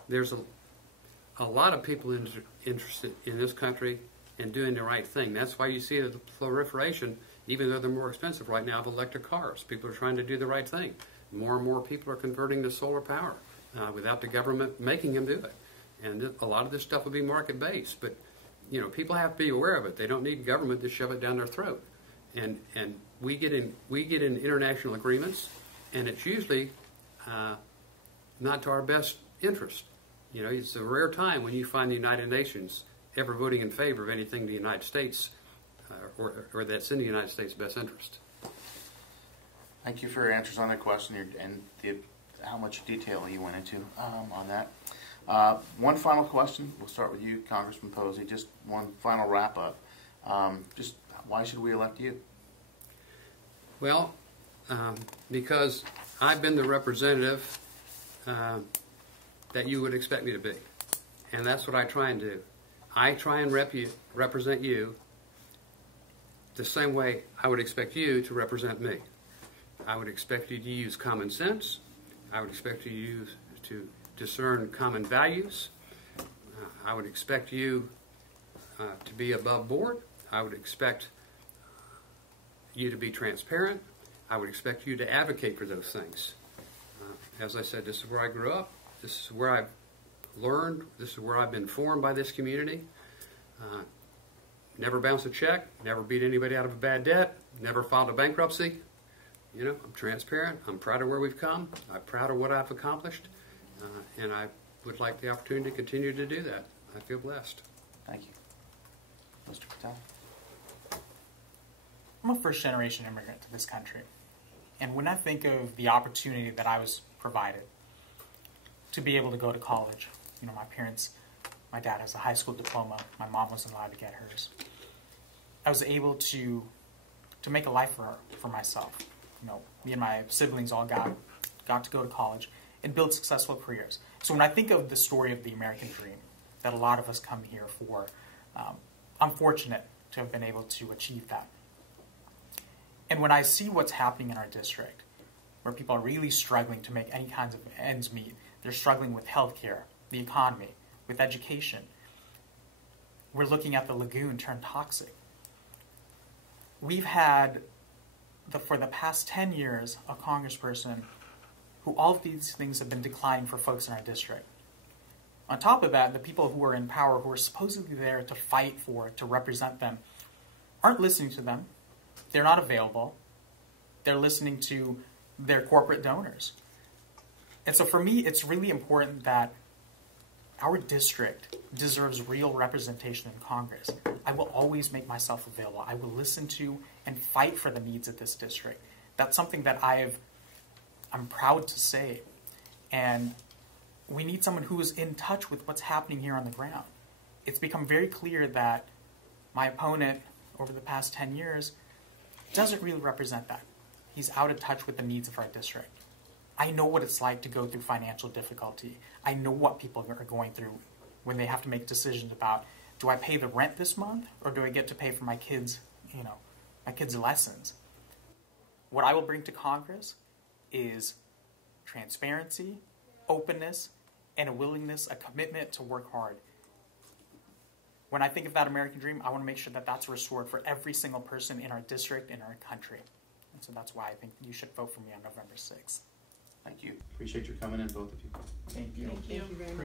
There's a lot of people interested in this country in doing the right thing. That's why you see the proliferation, even though they're more expensive right now, of electric cars. People are trying to do the right thing. More and more people are converting to solar power without the government making them do it. And a lot of this stuff will be market-based, but people have to be aware of it. They don't need government to shove it down their throat. And we get in international agreements, and it's usually not to our best interest. It's a rare time when you find the United Nations ever voting in favor of anything the United States or that's in the United States' best interest. Thank you for your answers on that question and how much detail you went into on that. One final question. We'll start with you, Congressman Posey. Just one final wrap-up. Just why should we elect you? Well, because I've been the representative that you would expect me to be. And that's what I try and do. I try and represent you the same way I would expect you to represent me. I would expect you to use common sense. I would expect you to discern common values. I would expect you to be above board. I would expect you to be transparent. I would expect you to advocate for those things. As I said, this is where I grew up. This is where I've learned. This is where I've been formed by this community. Never bounced a check. Never beat anybody out of a bad debt. Never filed a bankruptcy. I'm transparent. I'm proud of where we've come. I'm proud of what I've accomplished. And I would like the opportunity to continue to do that. I feel blessed. Thank you. Mr. Patel? I'm a first-generation immigrant to this country. And when I think of the opportunity that I was provided to be able to go to college, my dad has a high school diploma. My mom wasn't allowed to get hers. I was able to make a life for myself. Me and my siblings all got to go to college and build successful careers. So when I think of the story of the American dream that a lot of us come here for, I'm fortunate to have been able to achieve that. And when I see what's happening in our district, where people are really struggling to make any kinds of ends meet, they're struggling with healthcare, the economy, with education. We're looking at the lagoon turn toxic. We've had, for the past 10 years, a congressperson who all of these things have been declining for folks in our district. On top of that, the people who are in power, who are supposedly there to fight for, to represent them, aren't listening to them. They're not available. They're listening to their corporate donors. And so for me, it's really important that our district deserves real representation in Congress. I will always make myself available. I will listen to and fight for the needs of this district. That's something that I'm proud to say. And we need someone who is in touch with what's happening here on the ground. It's become very clear that my opponent over the past 10 years doesn't really represent that. He's out of touch with the needs of our district. I know what it's like to go through financial difficulty. I know what people are going through when they have to make decisions about, do I pay the rent this month or do I get to pay for my kids, my kids' lessons? What I will bring to Congress is transparency, openness, and a willingness, a commitment to work hard. When I think of that American dream, I want to make sure that that's restored for every single person in our district, in our country. And so that's why I think you should vote for me on November 6th. Thank you. Appreciate your coming in, both of you. Thank you. Thank you. Thank you very much.